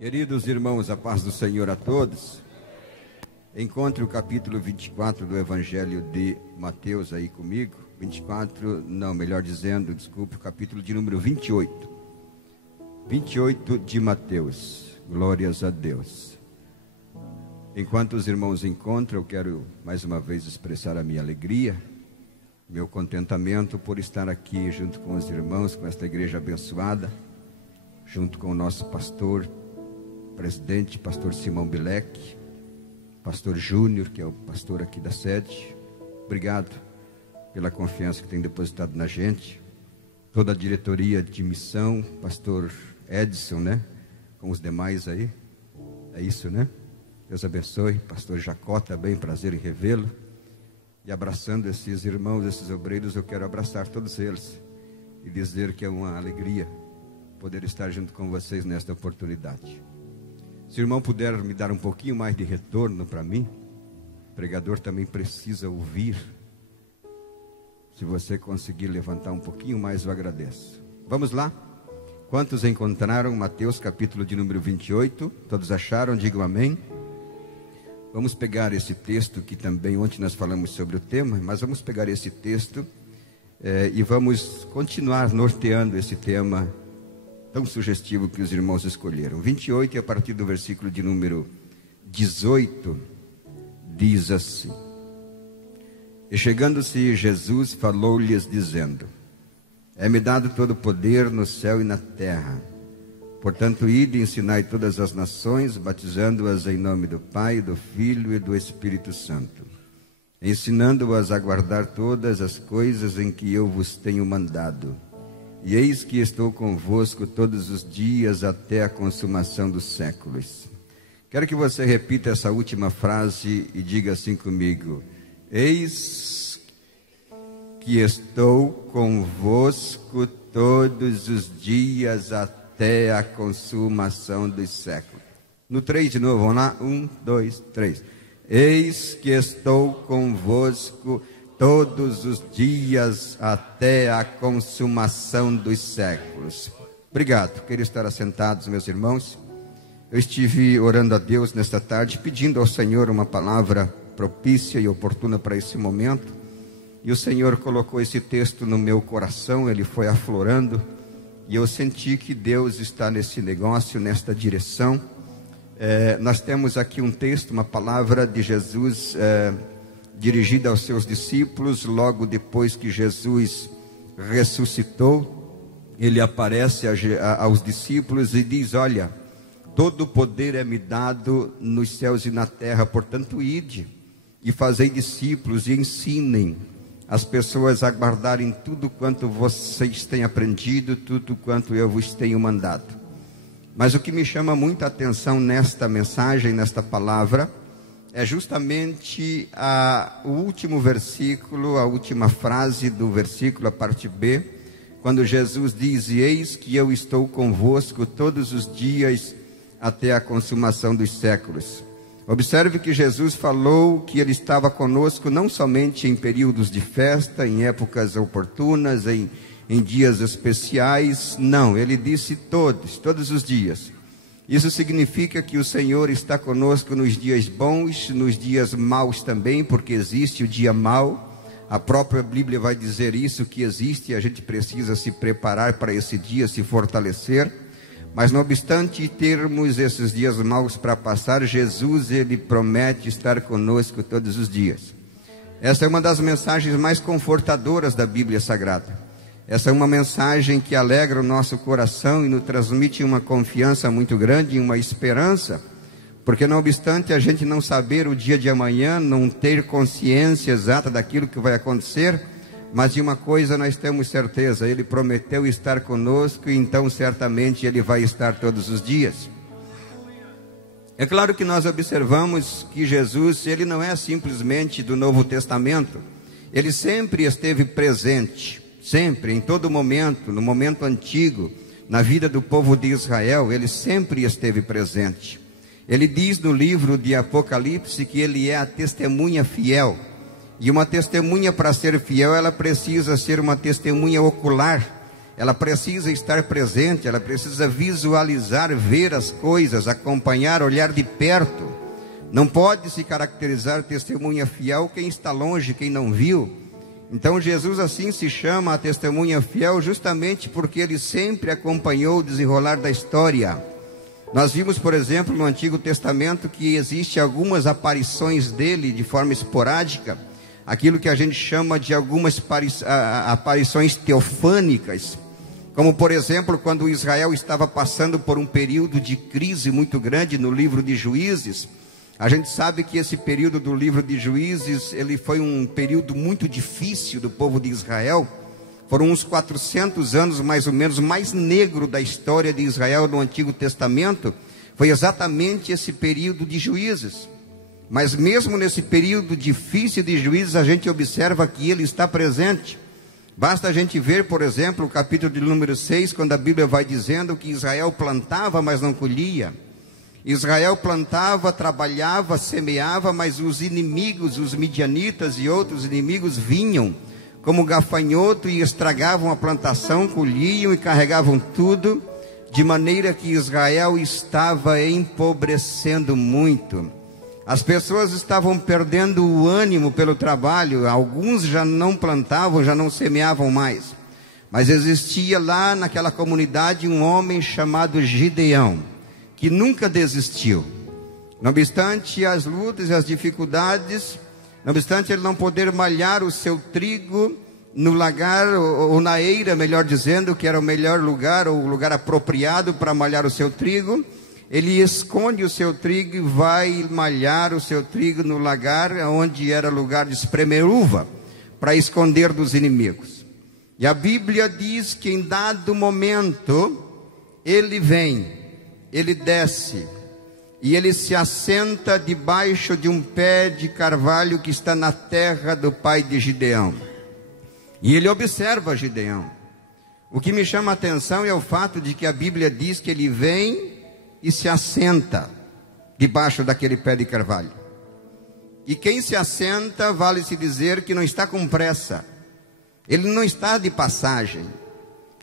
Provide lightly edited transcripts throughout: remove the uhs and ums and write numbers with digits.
Queridos irmãos, a paz do Senhor a todos. Encontre o capítulo 24 do Evangelho de Mateus aí comigo. 24, não, melhor dizendo, desculpe, o capítulo de número 28. 28 de Mateus. Glórias a Deus. Enquanto os irmãos encontram, eu quero mais uma vez expressar a minha alegria, meu contentamento por estar aqui junto com os irmãos, com esta igreja abençoada, junto com o nosso pastor, presidente, pastor Simão Bilek, pastor Júnior, que é o pastor aqui da sede. Obrigado pela confiança que tem depositado na gente. Toda a diretoria de missão, pastor Edson, né? Com os demais aí. É isso, né? Deus abençoe. Pastor Jacó também, prazer em revê-lo. E abraçando esses irmãos, esses obreiros, eu quero abraçar todos eles e dizer que é uma alegria poder estar junto com vocês nesta oportunidade. Se o irmão puder me dar um pouquinho mais de retorno para mim, o pregador também precisa ouvir. Se você conseguir levantar um pouquinho mais, eu agradeço. Vamos lá? Quantos encontraram Mateus capítulo de número 28? Todos acharam? Digam amém. Vamos pegar esse texto que também ontem nós falamos sobre o tema, mas vamos pegar esse texto e vamos continuar norteando esse tema tão sugestivo que os irmãos escolheram. 28, e a partir do versículo de número 18, diz assim: E chegando-se Jesus, falou-lhes dizendo: É-me dado todo o poder no céu e na terra. Portanto, ide e ensinai todas as nações, batizando-as em nome do Pai, do Filho e do Espírito Santo, ensinando-as a guardar todas as coisas em que eu vos tenho mandado. E eis que estou convosco todos os dias até a consumação dos séculos. Quero que você repita essa última frase e diga assim comigo: Eis que estou convosco todos os dias até a consumação dos séculos. No 3 de novo, vamos lá? 1, 2, 3. Eis que estou convosco todos os dias até a consumação dos séculos. Obrigado. Queria estar assentados, meus irmãos. Eu estive orando a Deus nesta tarde, pedindo ao Senhor uma palavra propícia e oportuna para esse momento. E o Senhor colocou esse texto no meu coração, ele foi aflorando. E eu senti que Deus está nesse negócio, nesta direção. Nós temos aqui um texto, uma palavra de Jesus dirigida aos seus discípulos. Logo depois que Jesus ressuscitou, ele aparece aos discípulos e diz: olha, todo o poder é me dado nos céus e na terra, portanto ide e fazei discípulos e ensinem as pessoas a guardarem tudo quanto vocês têm aprendido, tudo quanto eu vos tenho mandado. Mas o que me chama muita atenção nesta mensagem, nesta palavra, é justamente o último versículo, a última frase do versículo, a parte B, quando Jesus diz: E eis que eu estou convosco todos os dias até a consumação dos séculos. Observe que Jesus falou que ele estava conosco não somente em períodos de festa, em épocas oportunas, em dias especiais. Não, ele disse todos os dias. Isso significa que o Senhor está conosco nos dias bons, nos dias maus também, porque existe o dia mau. A própria Bíblia vai dizer isso, que existe, e a gente precisa se preparar para esse dia, se fortalecer. Mas não obstante termos esses dias maus para passar, Jesus, ele promete estar conosco todos os dias. Essa é uma das mensagens mais confortadoras da Bíblia Sagrada. Essa é uma mensagem que alegra o nosso coração e nos transmite uma confiança muito grande, uma esperança, porque não obstante a gente não saber o dia de amanhã, não ter consciência exata daquilo que vai acontecer, mas de uma coisa nós temos certeza: ele prometeu estar conosco, e então certamente ele vai estar todos os dias. É claro que nós observamos que Jesus, ele não é simplesmente do Novo Testamento, ele sempre esteve presente. Sempre, em todo momento, no momento antigo, na vida do povo de Israel, ele sempre esteve presente. Ele diz no livro de Apocalipse que ele é a testemunha fiel. E uma testemunha, para ser fiel, ela precisa ser uma testemunha ocular. ela precisa estar presente, ela precisa visualizar, ver as coisas, acompanhar, olhar de perto. Não pode se caracterizar testemunha fiel quem está longe, quem não viu. Então Jesus assim se chama a testemunha fiel justamente porque ele sempre acompanhou o desenrolar da história. Nós vimos, por exemplo, no Antigo Testamento que existe algumas aparições dele de forma esporádica, aquilo que a gente chama de algumas aparições teofânicas, como por exemplo, quando Israel estava passando por um período de crise muito grande no livro de Juízes. A gente sabe que esse período do livro de Juízes, ele foi um período muito difícil do povo de Israel. Foram uns 400 anos mais ou menos, mais negro da história de Israel no Antigo Testamento. Foi exatamente esse período de Juízes. Mas mesmo nesse período difícil de Juízes, a gente observa que ele está presente. Basta a gente ver, por exemplo, o capítulo de número 6, quando a Bíblia vai dizendo que Israel plantava, mas não colhia. Israel plantava, trabalhava, semeava, mas os inimigos, os midianitas e outros inimigos vinham como gafanhoto e estragavam a plantação, colhiam e carregavam tudo, de maneira que Israel estava empobrecendo muito. As pessoas estavam perdendo o ânimo pelo trabalho, alguns já não plantavam, já não semeavam mais. Mas existia lá naquela comunidade um homem chamado Gideão, que nunca desistiu. Não obstante as lutas e as dificuldades, não obstante ele não poder malhar o seu trigo no lagar, ou na eira, melhor dizendo, que era o melhor lugar, ou o lugar apropriado para malhar o seu trigo, ele esconde o seu trigo e vai malhar o seu trigo no lagar, onde era lugar de espremer uva, para esconder dos inimigos. E a Bíblia diz que em dado momento, ele vem, ele desce, e ele se assenta debaixo de um pé de carvalho que está na terra do pai de Gideão. E ele observa Gideão. O que me chama a atenção é o fato de que a Bíblia diz que ele vem e se assenta debaixo daquele pé de carvalho. E quem se assenta, vale-se dizer que não está com pressa. Ele não está de passagem.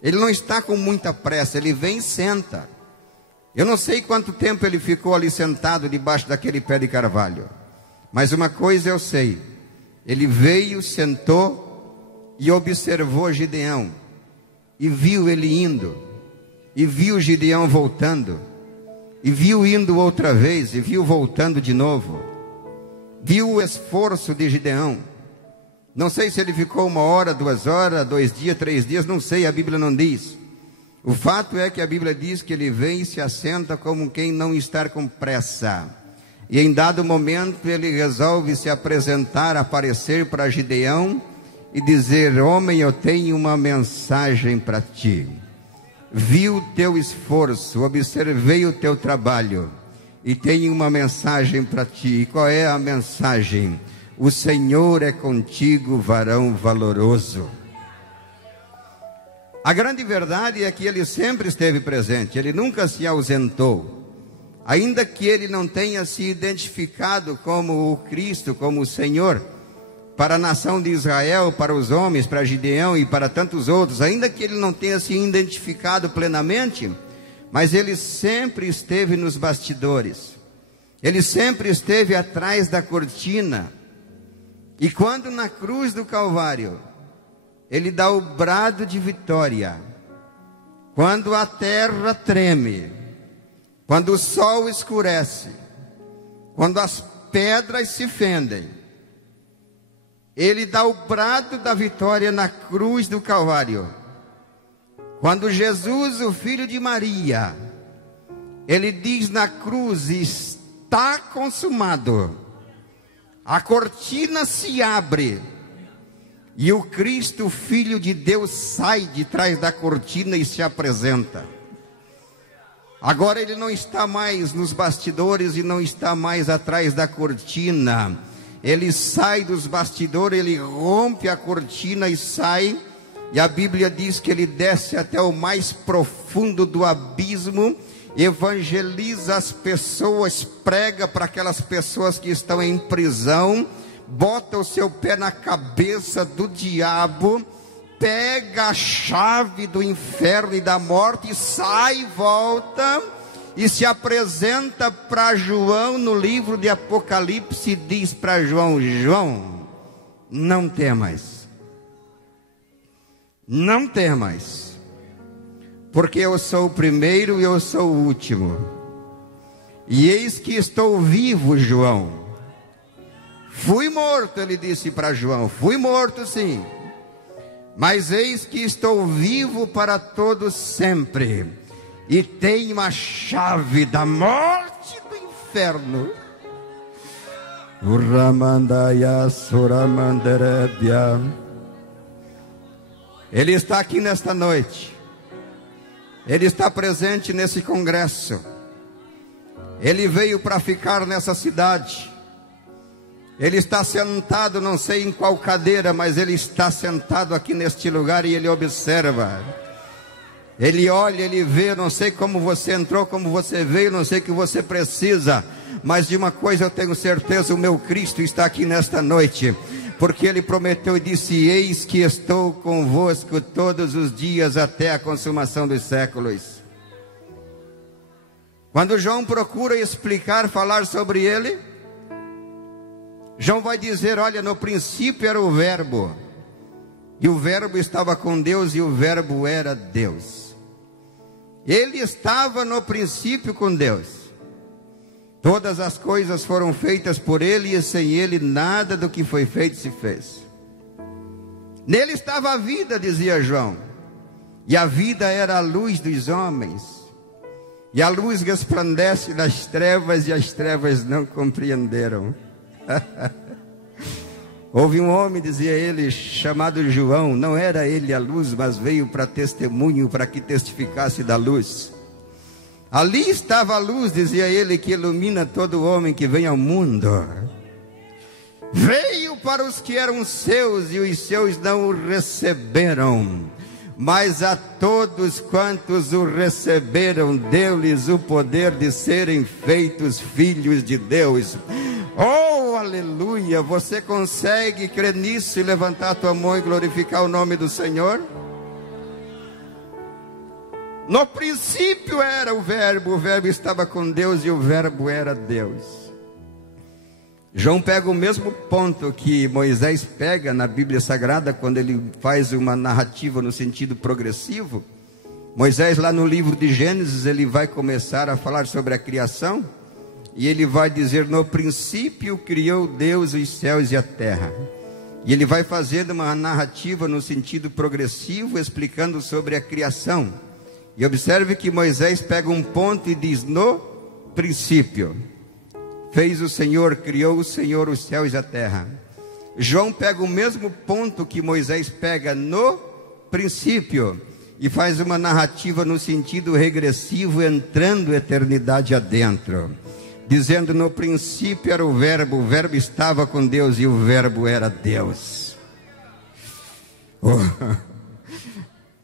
Ele não está com muita pressa. Ele vem e senta. Eu não sei quanto tempo ele ficou ali sentado debaixo daquele pé de carvalho. Mas uma coisa eu sei. Ele veio, sentou e observou Gideão. E viu ele indo. E viu Gideão voltando. E viu indo outra vez, e viu voltando de novo. Viu o esforço de Gideão. Não sei se ele ficou 1 hora, 2 horas, 2 dias, 3 dias, não sei, a Bíblia não diz. O fato é que a Bíblia diz que ele vem e se assenta como quem não está com pressa. E em dado momento ele resolve se apresentar, aparecer para Gideão e dizer: homem, eu tenho uma mensagem para ti. Vi o teu esforço, observei o teu trabalho e tenho uma mensagem para ti. E qual é a mensagem? O Senhor é contigo, varão valoroso. A grande verdade é que ele sempre esteve presente, ele nunca se ausentou. Ainda que ele não tenha se identificado como o Cristo, como o Senhor, para a nação de Israel, para os homens, para Gideão e para tantos outros, ainda que ele não tenha se identificado plenamente, mas ele sempre esteve nos bastidores, ele sempre esteve atrás da cortina. E quando na cruz do Calvário, ele dá o brado de vitória, quando a terra treme, quando o sol escurece, quando as pedras se fendem, ele dá o brado da vitória na cruz do Calvário. Quando Jesus, o filho de Maria, ele diz na cruz: está consumado. A cortina se abre e o Cristo, filho de Deus, sai de trás da cortina e se apresenta. Agora ele não está mais nos bastidores e não está mais atrás da cortina. Ele sai dos bastidores, ele rompe a cortina e sai. E a Bíblia diz que ele desce até o mais profundo do abismo, evangeliza as pessoas, prega para aquelas pessoas que estão em prisão, bota o seu pé na cabeça do diabo, pega a chave do inferno e da morte, sai, volta e se apresenta para João no livro de Apocalipse e diz para João: João, não temas, não temas, porque eu sou o primeiro e eu sou o último, e eis que estou vivo, João. Fui morto, ele disse para João, fui morto sim, mas eis que estou vivo para todos sempre, e tenho a chave da morte e do inferno. Ele está aqui nesta noite, ele está presente nesse congresso, ele veio para ficar nessa cidade. Ele está sentado, não sei em qual cadeira, mas ele está sentado aqui neste lugar e ele observa. Ele olha, ele vê, não sei como você entrou, como você veio, não sei o que você precisa, mas de uma coisa eu tenho certeza, o meu Cristo está aqui nesta noite, porque ele prometeu e disse: eis que estou convosco todos os dias até a consumação dos séculos. Quando João procura explicar, falar sobre ele, João vai dizer: olha, no princípio era o verbo, e o verbo estava com Deus, e o verbo era Deus. Ele estava no princípio com Deus. Todas as coisas foram feitas por ele, e sem ele nada do que foi feito se fez. Nele estava a vida, dizia João, e a vida era a luz dos homens, e a luz resplandece nas trevas, e as trevas não compreenderam. Houve um homem, dizia ele, chamado João. Não era ele a luz, mas veio para testemunho, para que testificasse da luz. Ali estava a luz, dizia ele, que ilumina todo homem que vem ao mundo. Veio para os que eram seus, e os seus não o receberam, mas a todos quantos o receberam, deu-lhes o poder de serem feitos filhos de Deus. Oh, aleluia! Você consegue crer nisso e levantar a tua mão e glorificar o nome do Senhor? No princípio era o verbo estava com Deus, e o verbo era Deus. João pega o mesmo ponto que Moisés pega na Bíblia Sagrada, quando ele faz uma narrativa no sentido progressivo. Moisés, lá no livro de Gênesis, ele vai começar a falar sobre a criação, e ele vai dizer: no princípio criou Deus os céus e a terra. E ele vai fazendo uma narrativa no sentido progressivo, explicando sobre a criação. E observe que Moisés pega um ponto e diz: no princípio fez o Senhor, criou o Senhor os céus e a terra. João pega o mesmo ponto que Moisés pega no princípio, e faz uma narrativa no sentido regressivo, entrando a eternidade adentro, dizendo: no princípio era o verbo estava com Deus, e o verbo era Deus.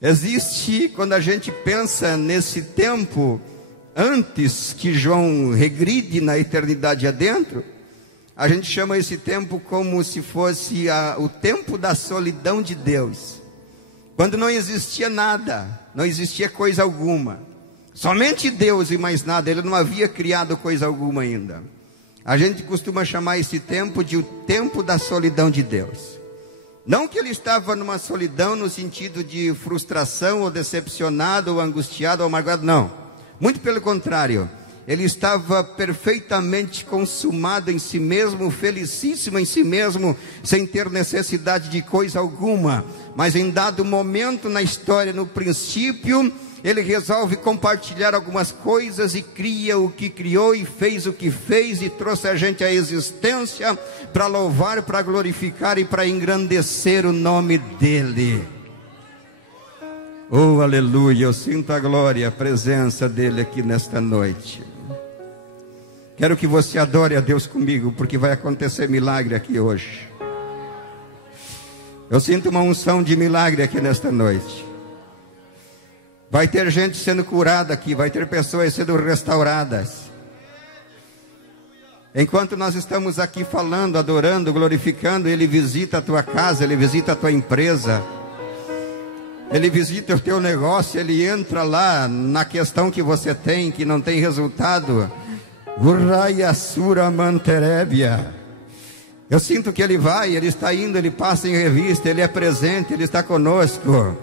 Existe, quando a gente pensa nesse tempo, antes que João regride na eternidade adentro, a gente chama esse tempo como se fosse o tempo da solidão de Deus, quando não existia nada, não existia coisa alguma, somente Deus e mais nada. Ele não havia criado coisa alguma ainda. A gente costuma chamar esse tempo de o tempo da solidão de Deus. Não que ele estava numa solidão no sentido de frustração, ou decepcionado, ou angustiado, ou amargado, não. Muito pelo contrário, ele estava perfeitamente consumado em si mesmo, felicíssimo em si mesmo, sem ter necessidade de coisa alguma. Mas em dado momento na história, no princípio, ele resolve compartilhar algumas coisas, e cria o que criou, e fez o que fez, e trouxe a gente à existência para louvar, para glorificar e para engrandecer o nome dele. Oh, aleluia! Eu sinto a glória, a presença dele aqui nesta noite. Quero que você adore a Deus comigo, porque vai acontecer milagre aqui hoje. Eu sinto uma unção de milagre aqui nesta noite. Vai ter gente sendo curada aqui, vai ter pessoas sendo restauradas. Enquanto nós estamos aqui falando, adorando, glorificando, Ele visita a tua casa, Ele visita a tua empresa. Ele visita o teu negócio, ele entra lá na questão que você tem, que não tem resultado. Urraia sura manterebia. Eu sinto que ele vai, ele está indo, ele passa em revista, ele é presente, ele está conosco.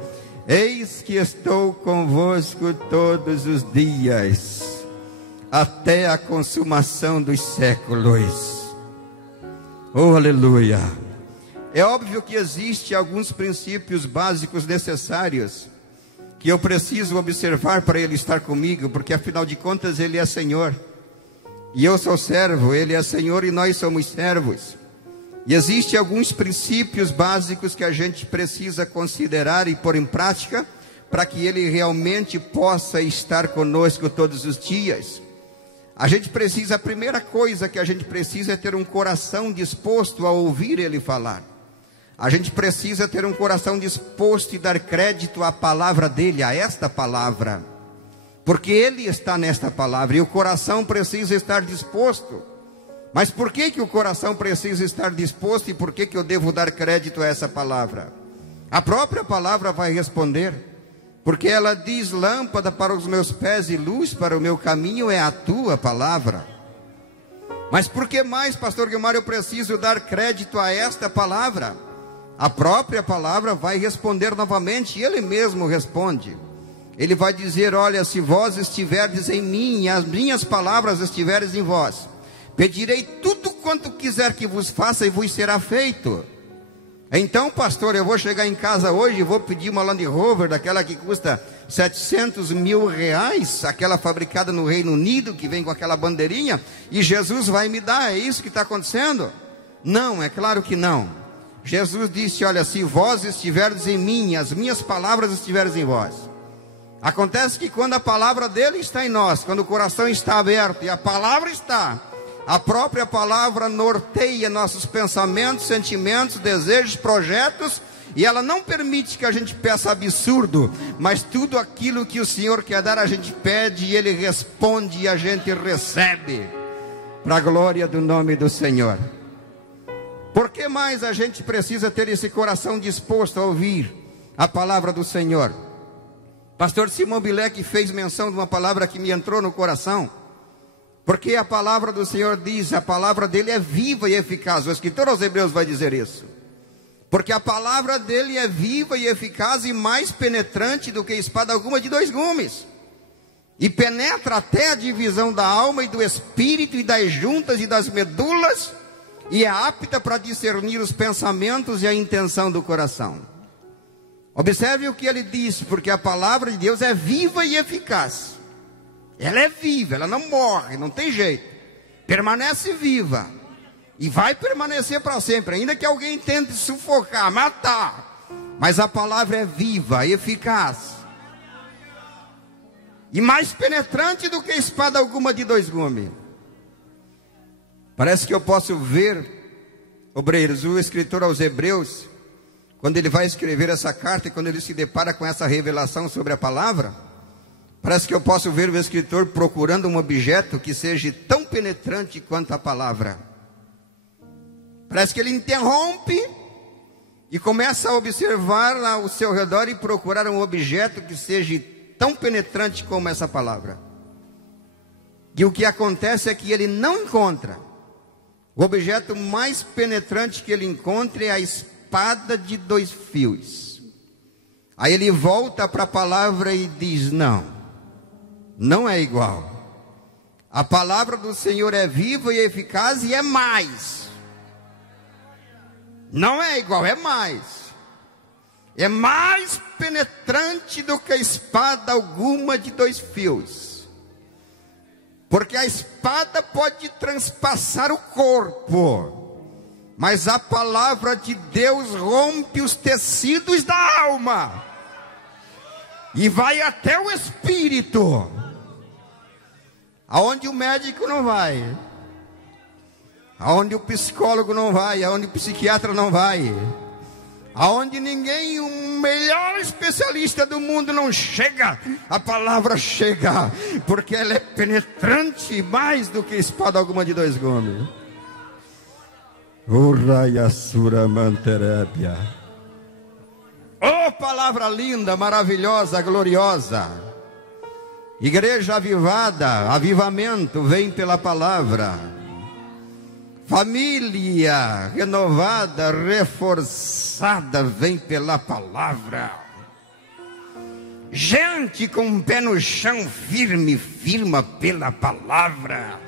Eis que estou convosco todos os dias, até a consumação dos séculos. Oh, aleluia! É óbvio que existem alguns princípios básicos necessários que eu preciso observar para Ele estar comigo, porque afinal de contas Ele é Senhor, e eu sou servo, Ele é Senhor e nós somos servos. E existem alguns princípios básicos que a gente precisa considerar e pôr em prática, para que Ele realmente possa estar conosco todos os dias. A primeira coisa que a gente precisa é ter um coração disposto a ouvir Ele falar. A gente precisa ter um coração disposto e dar crédito à palavra dEle, a esta palavra. Porque Ele está nesta palavra e o coração precisa estar disposto. Mas por que o coração precisa estar disposto e por que eu devo dar crédito a essa palavra? A própria palavra vai responder, porque ela diz: lâmpada para os meus pés e luz para o meu caminho é a tua palavra. Mas por que mais, pastor Guilmar, eu preciso dar crédito a esta palavra? A própria palavra vai responder novamente, e Ele mesmo responde. Ele vai dizer: olha, se vós estiverdes em mim e as minhas palavras estiverem em vós, pedirei tudo quanto quiser que vos faça e vos será feito. Então, pastor, eu vou chegar em casa hoje e vou pedir uma Land Rover, daquela que custa 700 mil reais, aquela fabricada no Reino Unido, que vem com aquela bandeirinha, e Jesus vai me dar. É isso que está acontecendo? Não, é claro que não. Jesus disse: olha, se vós estiverdes em mim, as minhas palavras estiverem em vós. Acontece que quando a palavra dele está em nós, quando o coração está aberto e a palavra está, a própria palavra norteia nossos pensamentos, sentimentos, desejos, projetos, e ela não permite que a gente peça absurdo, mas tudo aquilo que o Senhor quer dar, a gente pede e Ele responde e a gente recebe, para a glória do nome do Senhor. Por que mais a gente precisa ter esse coração disposto a ouvir a palavra do Senhor? Pastor Simão Bilek fez menção de uma palavra que me entrou no coração, porque a palavra do Senhor diz, a palavra dele é viva e eficaz. O escritor aos Hebreus vai dizer isso, porque a palavra dele é viva e eficaz e mais penetrante do que espada alguma de dois gumes, e penetra até a divisão da alma e do espírito e das juntas e das medulas, e é apta para discernir os pensamentos e a intenção do coração. Observe o que ele diz, porque a palavra de Deus é viva e eficaz. Ela é viva, ela não morre, não tem jeito, permanece viva e vai permanecer para sempre, ainda que alguém tente sufocar, matar, mas a palavra é viva, eficaz e mais penetrante do que espada alguma de dois gumes. Parece que eu posso ver, obreiros, o escritor aos Hebreus, quando ele vai escrever essa carta e quando ele se depara com essa revelação sobre a palavra, parece que eu posso ver o escritor procurando um objeto que seja tão penetrante quanto a palavra. Parece que ele interrompe e começa a observar ao seu redor e procurar um objeto que seja tão penetrante como essa palavra. E o que acontece é que ele não encontra. O objeto mais penetrante que ele encontra é a espada de dois fios. Aí ele volta para a palavra e diz: não é igual. A palavra do Senhor é viva e eficaz e é mais. Não é igual, é mais. É mais penetrante do que a espada alguma de dois fios. Porque a espada pode transpassar o corpo, mas a palavra de Deus rompe os tecidos da alma e vai até o espírito, aonde o médico não vai, aonde o psicólogo não vai, aonde o psiquiatra não vai, aonde ninguém, o melhor especialista do mundo não chega, a palavra chega, porque ela é penetrante mais do que espada alguma de dois gumes. Urraia sura manterébia. Oh, Oh, palavra linda, maravilhosa, gloriosa. Igreja avivada, avivamento vem pela palavra. Família renovada, reforçada, vem pela palavra. Gente com o pé no chão, firme, firma pela palavra.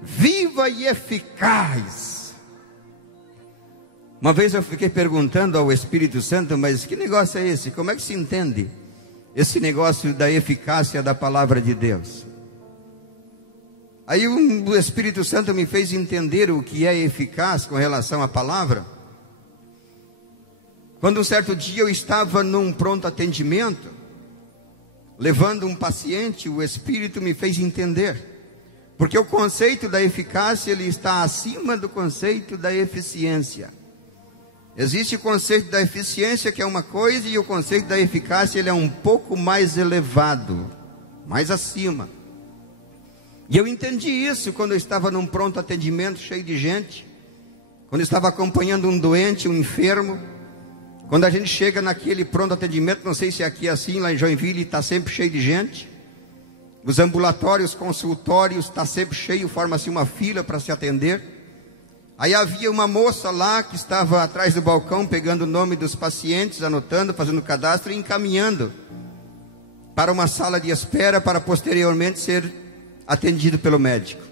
Viva e eficaz. Uma vez eu fiquei perguntando ao Espírito Santo, mas que negócio é esse? Como é que se entende esse negócio da eficácia da palavra de Deus? Aí o Espírito Santo me fez entender o que é eficaz com relação à palavra. Quando um certo dia eu estava num pronto atendimento, levando um paciente, o Espírito me fez entender. Porque o conceito da eficácia, ele está acima do conceito da eficiência. Existe o conceito da eficiência, que é uma coisa, e o conceito da eficácia, ele é um pouco mais elevado, mais acima. E eu entendi isso quando eu estava num pronto atendimento cheio de gente, quando eu estava acompanhando um doente, um enfermo. Quando a gente chega naquele pronto atendimento, não sei se aqui é assim, lá em Joinville está sempre cheio de gente. Os ambulatórios, consultórios, está sempre cheio, forma-se uma fila para se atender. Aí havia uma moça lá que estava atrás do balcão, pegando o nome dos pacientes, anotando, fazendo cadastro e encaminhando para uma sala de espera para posteriormente ser atendido pelo médico.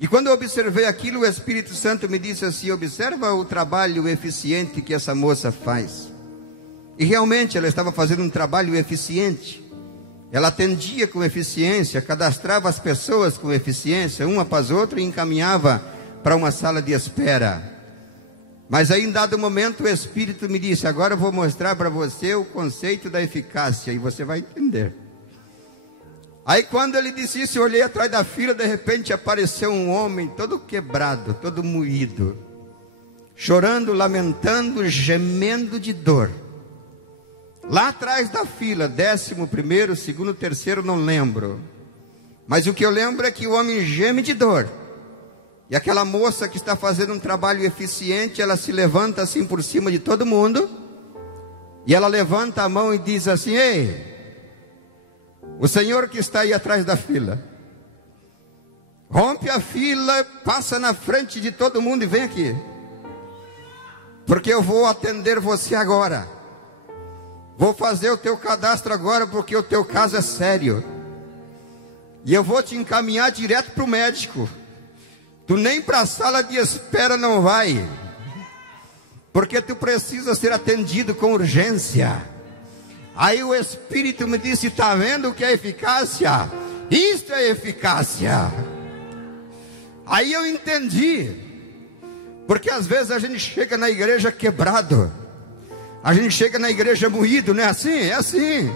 E quando eu observei aquilo, o Espírito Santo me disse assim: observa o trabalho eficiente que essa moça faz. E realmente ela estava fazendo um trabalho eficiente. Ela atendia com eficiência, cadastrava as pessoas com eficiência, uma após outra, e encaminhava para uma sala de espera. Mas aí em dado momento o Espírito me disse: agora eu vou mostrar para você o conceito da eficácia, e você vai entender. Aí quando ele disse isso, eu olhei atrás da fila, de repente apareceu um homem todo quebrado, todo moído, chorando, lamentando, gemendo de dor. Lá atrás da fila, 11º, 2º, 3º, não lembro. Mas o que eu lembro é que o homem geme de dor. E aquela moça que está fazendo um trabalho eficiente, ela se levanta assim por cima de todo mundo. E ela levanta a mão e diz assim: ei, o senhor que está aí atrás da fila, rompe a fila, passa na frente de todo mundo e vem aqui. Porque eu vou atender você agora. Vou fazer o teu cadastro agora, porque o teu caso é sério. E eu vou te encaminhar direto para o médico. Tu nem para a sala de espera não vai, porque tu precisa ser atendido com urgência. Aí o Espírito me disse: está vendo o que é eficácia? Isto é eficácia. Aí eu entendi. Porque às vezes a gente chega na igreja quebrado, a gente chega na igreja moído, não é assim? É assim.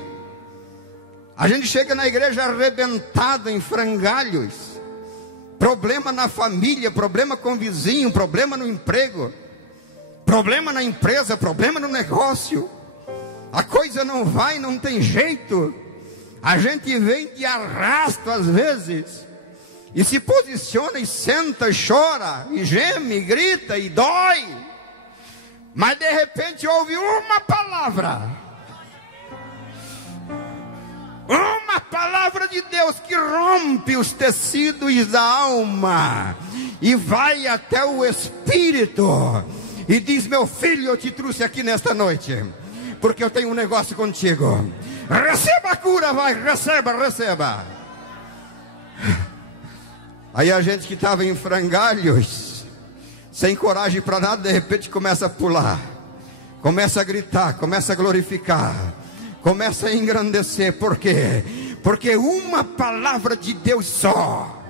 A gente chega na igreja arrebentado em frangalhos, problema na família, problema com o vizinho, problema no emprego, problema na empresa, problema no negócio. A coisa não vai, não tem jeito. A gente vem de arrasto às vezes, e se posiciona e senta, e chora, e geme, e grita, e dói. Mas de repente ouve uma palavra de Deus que rompe os tecidos da alma e vai até o espírito e diz: meu filho, eu te trouxe aqui nesta noite porque eu tenho um negócio contigo. Receba a cura, vai, receba. Aí a gente que estava em frangalhos, sem coragem para nada, de repente começa a pular, começa a gritar, começa a glorificar, começa a engrandecer. Por quê? Porque uma palavra de Deus só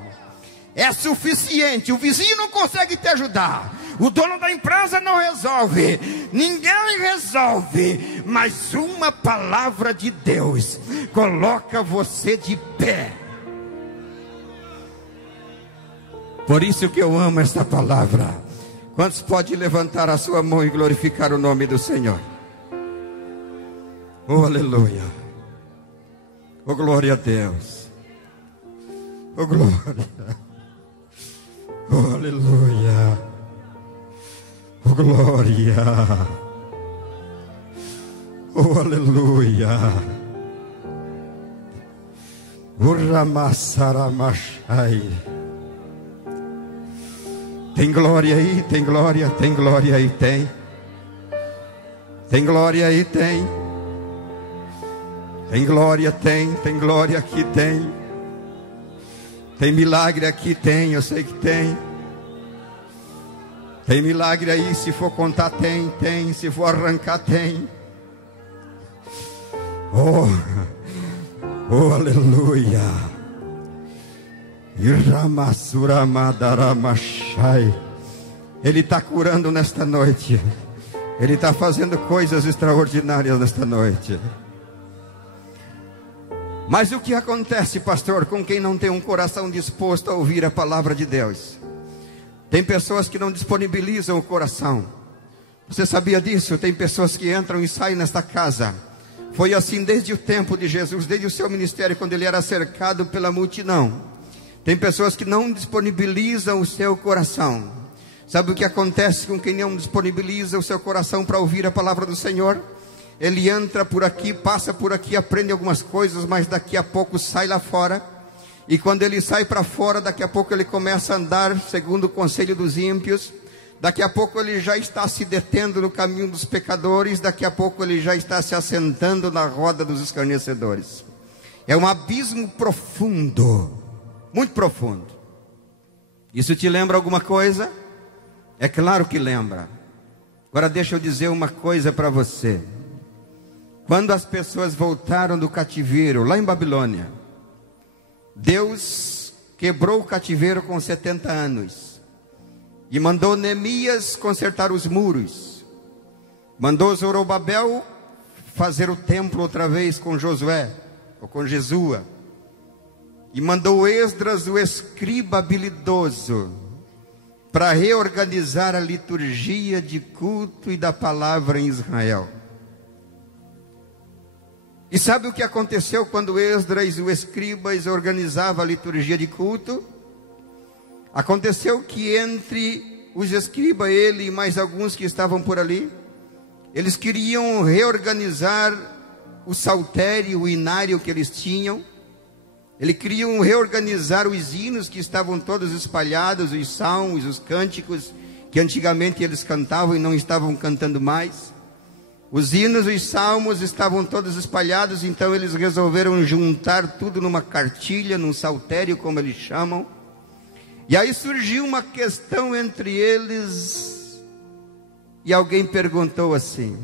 é suficiente. O vizinho não consegue te ajudar, o dono da empresa não resolve, ninguém resolve, mas uma palavra de Deus coloca você de pé. Por isso que eu amo esta palavra. Quantos podem levantar a sua mão e glorificar o nome do Senhor? Oh, aleluia. Oh, glória a Deus. Oh, glória. Oh, aleluia. Oh, glória. Oh, aleluia. Urramassaramachai. Tem glória aí, tem glória aí, tem. Tem glória aí, tem. Tem glória aqui, tem. Tem milagre aqui, tem, eu sei que tem. Tem milagre aí, se for contar, tem. Se for arrancar, tem. Oh, aleluia. Ele está curando nesta noite. Ele está fazendo coisas extraordinárias nesta noite. Mas o que acontece, pastor, com quem não tem um coração disposto a ouvir a palavra de Deus? Tem pessoas que não disponibilizam o coração. Você sabia disso? Tem pessoas que entram e saem nesta casa. Foi assim desde o tempo de Jesus, desde o seu ministério, quando ele era cercado pela multidão. Tem pessoas que não disponibilizam o seu coração. Sabe o que acontece com quem não disponibiliza o seu coração para ouvir a palavra do Senhor? Ele entra por aqui, passa por aqui, aprende algumas coisas, mas daqui a pouco sai lá fora. E quando ele sai para fora, daqui a pouco ele começa a andar segundo o conselho dos ímpios. Daqui a pouco ele já está se detendo no caminho dos pecadores. Daqui a pouco ele já está se assentando na roda dos escarnecedores. É um abismo profundo. Muito profundo. Isso te lembra alguma coisa? É claro que lembra. Agora deixa eu dizer uma coisa para você. Quando as pessoas voltaram do cativeiro, lá em Babilônia, Deus quebrou o cativeiro com 70 anos. E mandou Neemias consertar os muros. Mandou Zorobabel fazer o templo outra vez com Josué, ou com Jesua. E mandou Esdras, o escriba habilidoso, para reorganizar a liturgia de culto e da palavra em Israel. E sabe o que aconteceu quando Esdras, o escriba, organizava a liturgia de culto? Aconteceu que entre os escribas, ele e mais alguns que estavam por ali, eles queriam reorganizar o saltério, o inário que eles tinham. Eles queriam reorganizar os hinos que estavam todos espalhados, os salmos, os cânticos que antigamente eles cantavam e não estavam cantando mais. Os hinos, os salmos estavam todos espalhados, então eles resolveram juntar tudo numa cartilha, num saltério, como eles chamam. E aí surgiu uma questão entre eles, e alguém perguntou assim: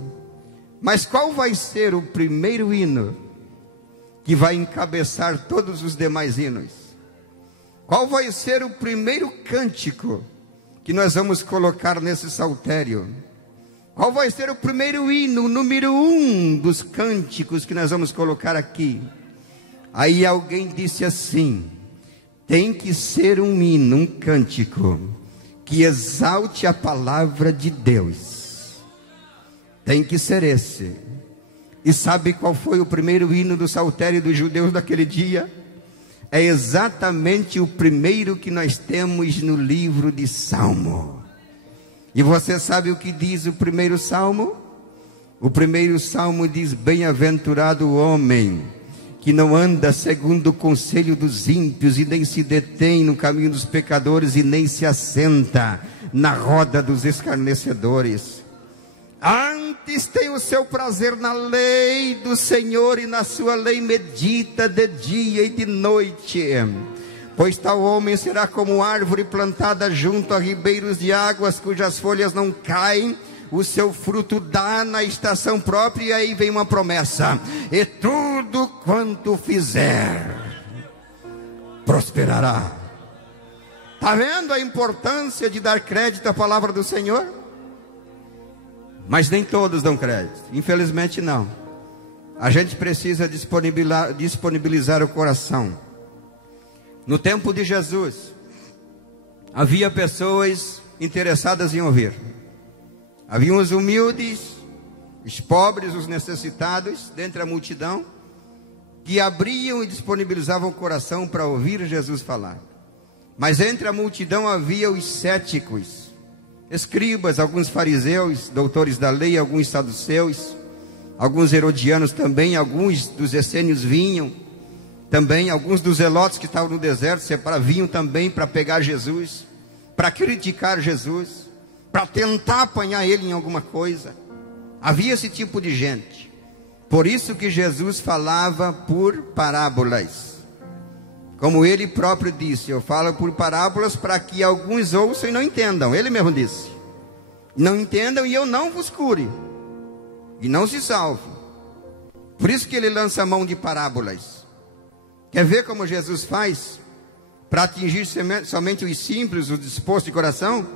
mas qual vai ser o primeiro hino que vai encabeçar todos os demais hinos? Qual vai ser o primeiro cântico que nós vamos colocar nesse saltério? Qual vai ser o primeiro hino, o número 1 dos cânticos que nós vamos colocar aqui? Aí alguém disse assim: tem que ser um hino, um cântico que exalte a palavra de Deus. Tem que ser esse. E sabe qual foi o primeiro hino do saltério dos judeus daquele dia? É exatamente o primeiro que nós temos no livro de Salmo. E você sabe o que diz o primeiro salmo? O primeiro salmo diz: bem-aventurado o homem que não anda segundo o conselho dos ímpios, e nem se detém no caminho dos pecadores, e nem se assenta na roda dos escarnecedores. Antes tem o seu prazer na lei do Senhor, e na sua lei medita de dia e de noite. Pois tal homem será como árvore plantada junto a ribeiros de águas, cujas folhas não caem, o seu fruto dá na estação própria. E aí vem uma promessa: e tudo quanto fizer prosperará. Está vendo a importância de dar crédito à palavra do Senhor? Mas nem todos dão crédito, infelizmente não. A gente precisa disponibilizar o coração. No tempo de Jesus, havia pessoas interessadas em ouvir. Havia os humildes, os pobres, os necessitados, dentre a multidão, que abriam e disponibilizavam o coração para ouvir Jesus falar. Mas entre a multidão havia os céticos, escribas, alguns fariseus, doutores da lei, alguns saduceus, alguns herodianos também, alguns dos essênios vinham também, alguns dos zelotes que estavam no deserto vinham também para pegar Jesus, para criticar Jesus, para tentar apanhar ele em alguma coisa. Havia esse tipo de gente. Por isso que Jesus falava por parábolas. Como ele próprio disse, eu falo por parábolas para que alguns ouçam e não entendam. Ele mesmo disse: não entendam e eu não vos cure, e não se salve. Por isso que ele lança a mão de parábolas. Quer ver como Jesus faz para atingir somente os simples, os dispostos de coração?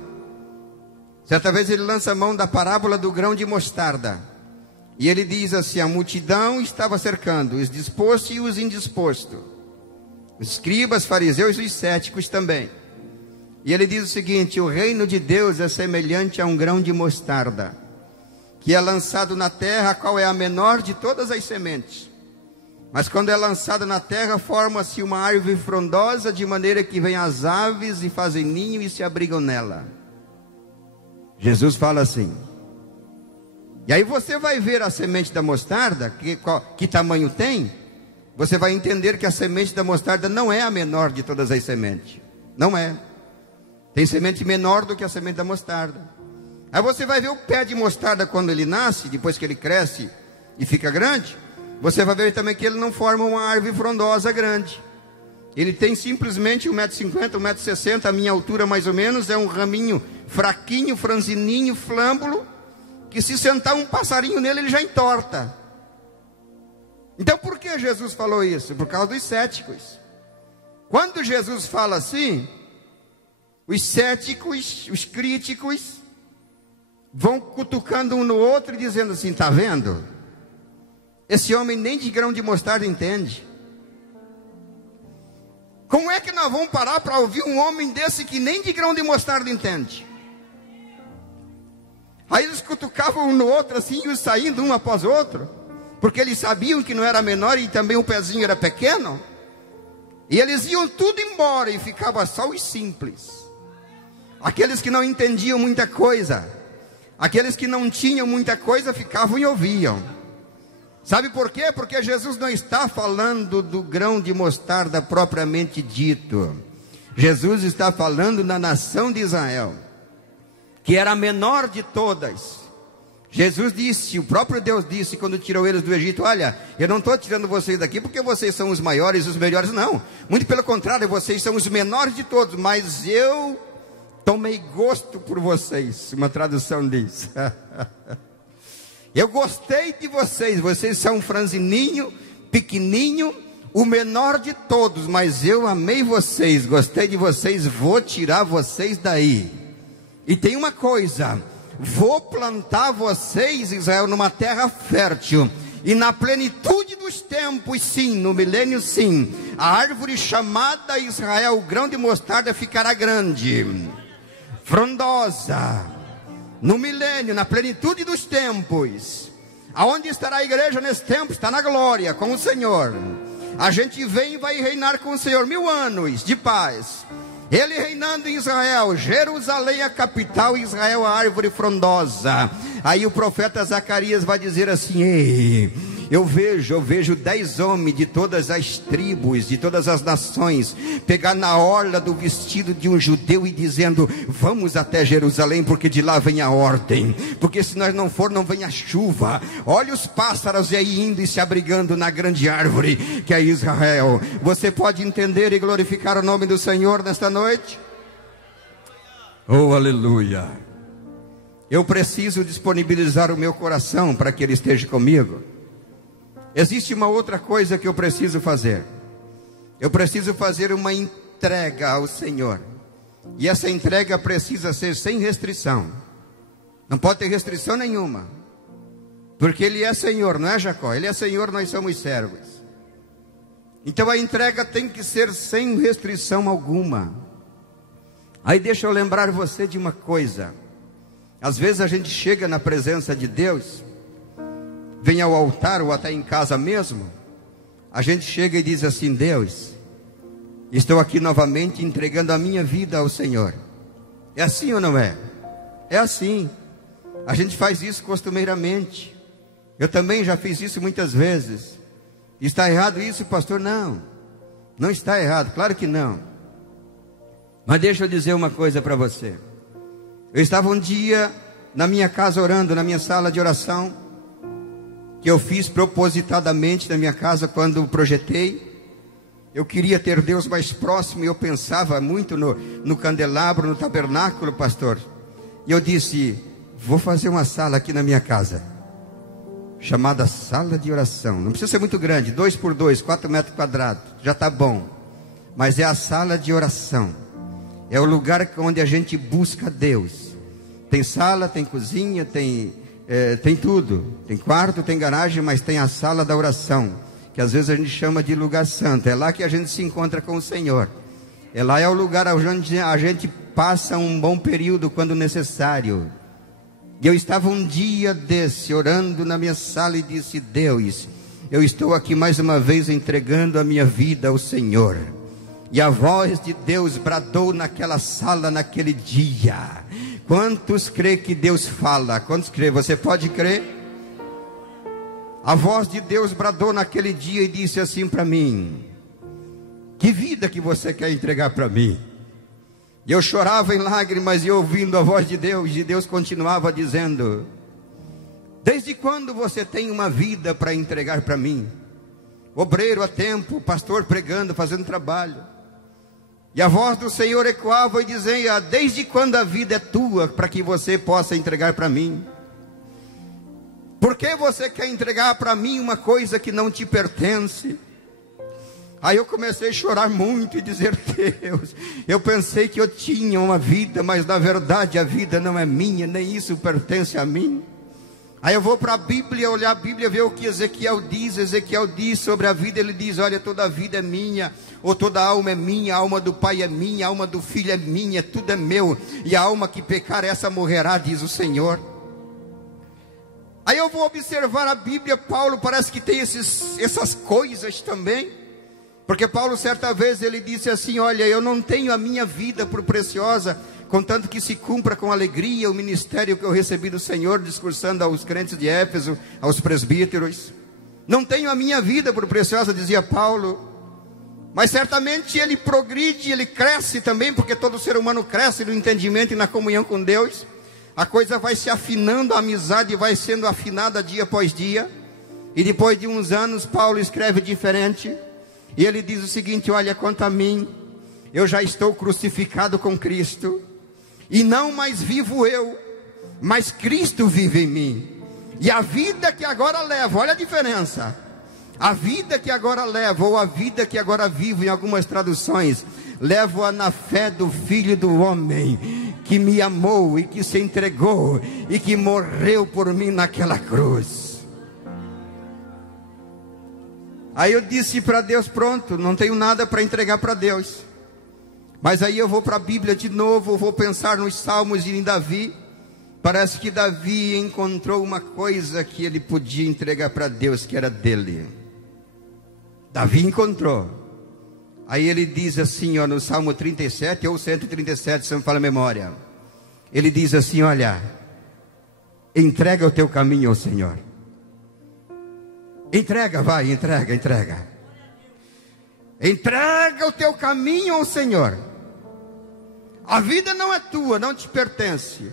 Certa vez ele lança a mão da parábola do grão de mostarda. E ele diz assim: a multidão estava cercando os dispostos e os indispostos, os escribas, fariseus e os céticos também. E ele diz o seguinte: o reino de Deus é semelhante a um grão de mostarda, que é lançado na terra, a qual é a menor de todas as sementes. Mas quando é lançado na terra, forma-se uma árvore frondosa, de maneira que vêm as aves e fazem ninho e se abrigam nela. Jesus fala assim. E aí você vai ver a semente da mostarda, que tamanho tem. Você vai entender que a semente da mostarda não é a menor de todas as sementes. Não é. Tem semente menor do que a semente da mostarda. Aí você vai ver o pé de mostarda quando ele nasce, depois que ele cresce e fica grande. Você vai ver também que ele não forma uma árvore frondosa grande. Ele tem simplesmente 1,50 m, 1,60 m, a minha altura mais ou menos. É um raminho fraquinho, franzininho, flâmbulo, que se sentar um passarinho nele, ele já entorta. Então por que Jesus falou isso? Por causa dos céticos. Quando Jesus fala assim, os céticos, os críticos, vão cutucando um no outro e dizendo assim: está vendo? Esse homem nem de grão de mostarda entende. Como é que nós vamos parar para ouvir um homem desse que nem de grão de mostarda entende? Aí eles cutucavam um no outro assim, e saindo um após o outro, porque eles sabiam que não era menor e também o pezinho era pequeno. E eles iam tudo embora e ficava só os simples, aqueles que não entendiam muita coisa, aqueles que não tinham muita coisa ficavam e ouviam. Sabe por quê? Porque Jesus não está falando do grão de mostarda propriamente dito. Jesus está falando na nação de Israel, que era a menor de todas. Jesus disse, o próprio Deus disse quando tirou eles do Egito: olha, eu não estou tirando vocês daqui porque vocês são os maiores, os melhores, não. Muito pelo contrário, vocês são os menores de todos, mas eu tomei gosto por vocês. Uma tradução diz. Eu gostei de vocês, vocês são um franzininho, pequenininho, o menor de todos, mas eu amei vocês, gostei de vocês, vou tirar vocês daí. E tem uma coisa: vou plantar vocês, Israel, numa terra fértil, e na plenitude dos tempos, sim, no milênio, sim, a árvore chamada Israel, o grão de mostarda, ficará grande, frondosa. No milênio, na plenitude dos tempos. Aonde estará a igreja nesse tempo? Está na glória, com o Senhor. A gente vem e vai reinar com o Senhor 1000 anos de paz. Ele reinando em Israel, Jerusalém a capital, Israel a árvore frondosa. Aí o profeta Zacarias vai dizer assim: ei, eu vejo 10 homens de todas as tribos, de todas as nações, pegar na orla do vestido de um judeu e dizendo: vamos até Jerusalém, porque de lá vem a ordem, porque se nós não for, não vem a chuva. Olha os pássaros aí indo e se abrigando na grande árvore que é Israel. Você pode entender e glorificar o nome do Senhor nesta noite? Oh, aleluia! Eu preciso disponibilizar o meu coração para que Ele esteja comigo. Existe uma outra coisa que eu preciso fazer. Eu preciso fazer uma entrega ao Senhor. E essa entrega precisa ser sem restrição. Não pode ter restrição nenhuma. Porque Ele é Senhor, não é Jacó? Ele é Senhor, nós somos servos. Então a entrega tem que ser sem restrição alguma. Aí deixa eu lembrar você de uma coisa. Às vezes a gente chega na presença de Deus, vem ao altar ou até em casa mesmo, a gente chega e diz assim: Deus, estou aqui novamente entregando a minha vida ao Senhor. É assim ou não é? É assim. A gente faz isso costumeiramente. Eu também já fiz isso muitas vezes. Está errado isso, pastor? Não, não está errado, claro que não. Mas deixa eu dizer uma coisa para você. Eu estava um dia na minha casa orando, na minha sala de oração, que eu fiz propositadamente na minha casa quando projetei. Eu queria ter Deus mais próximo, e eu pensava muito no candelabro, no tabernáculo, pastor. E eu disse, vou fazer uma sala aqui na minha casa, chamada sala de oração. Não precisa ser muito grande, 2 por 2, 4 metros quadrados, já está bom. Mas é a sala de oração. É o lugar onde a gente busca Deus. Tem sala, tem cozinha, tem tudo. Tem quarto, tem garagem, mas tem a sala da oração, que às vezes a gente chama de lugar santo. É lá que a gente se encontra com o Senhor. É lá, é o lugar onde a gente passa um bom período quando necessário. E eu estava um dia desse, orando na minha sala, e disse, Deus, eu estou aqui mais uma vez entregando a minha vida ao Senhor. E a voz de Deus bradou naquela sala, naquele dia. Quantos crê que Deus fala? Quantos crê? Você pode crer? A voz de Deus bradou naquele dia e disse assim para mim, que vida que você quer entregar para mim? E eu chorava em lágrimas, e ouvindo a voz de Deus, e Deus continuava dizendo, desde quando você tem uma vida para entregar para mim? Obreiro a tempo, pastor pregando, fazendo trabalho. E a voz do Senhor ecoava e dizia, desde quando a vida é tua, para que você possa entregar para mim? Por que você quer entregar para mim uma coisa que não te pertence? Aí eu comecei a chorar muito e dizer, Deus, eu pensei que eu tinha uma vida, mas na verdade a vida não é minha, nem isso pertence a mim. Aí eu vou para a Bíblia, olhar a Bíblia, ver o que Ezequiel diz sobre a vida. Ele diz, olha, toda a vida é minha, ou toda a alma é minha, a alma do pai é minha, a alma do filho é minha, tudo é meu, e a alma que pecar, essa morrerá, diz o Senhor. Aí eu vou observar a Bíblia, Paulo parece que tem essas coisas também, porque Paulo certa vez ele disse assim, olha, eu não tenho a minha vida por preciosa, contanto que se cumpra com alegria o ministério que eu recebi do Senhor, discursando aos crentes de Éfeso, aos presbíteros. Não tenho a minha vida por preciosa, dizia Paulo, mas certamente ele progride, ele cresce também, porque todo ser humano cresce no entendimento e na comunhão com Deus. A coisa vai se afinando, a amizade vai sendo afinada dia após dia, e depois de uns anos Paulo escreve diferente, e ele diz o seguinte, olha, quanto a mim, eu já estou crucificado com Cristo, e não mais vivo eu, mas Cristo vive em mim, e a vida que agora levo, olha a diferença, a vida que agora levo, ou a vida que agora vivo, em algumas traduções, levo-a na fé do Filho do Homem, que me amou e que se entregou e que morreu por mim naquela cruz. Aí eu disse para Deus, pronto, não tenho nada para entregar para Deus. Mas aí eu vou para a Bíblia de novo, vou pensar nos Salmos e em Davi. Parece que Davi encontrou uma coisa que ele podia entregar para Deus, que era dele. Davi encontrou. Aí ele diz assim, ó, no Salmo 37 ou 137, se não me falha a memória. Ele diz assim, olha, entrega o teu caminho ao Senhor. Entrega, vai, entrega. Entrega o teu caminho ao Senhor. A vida não é tua, não te pertence.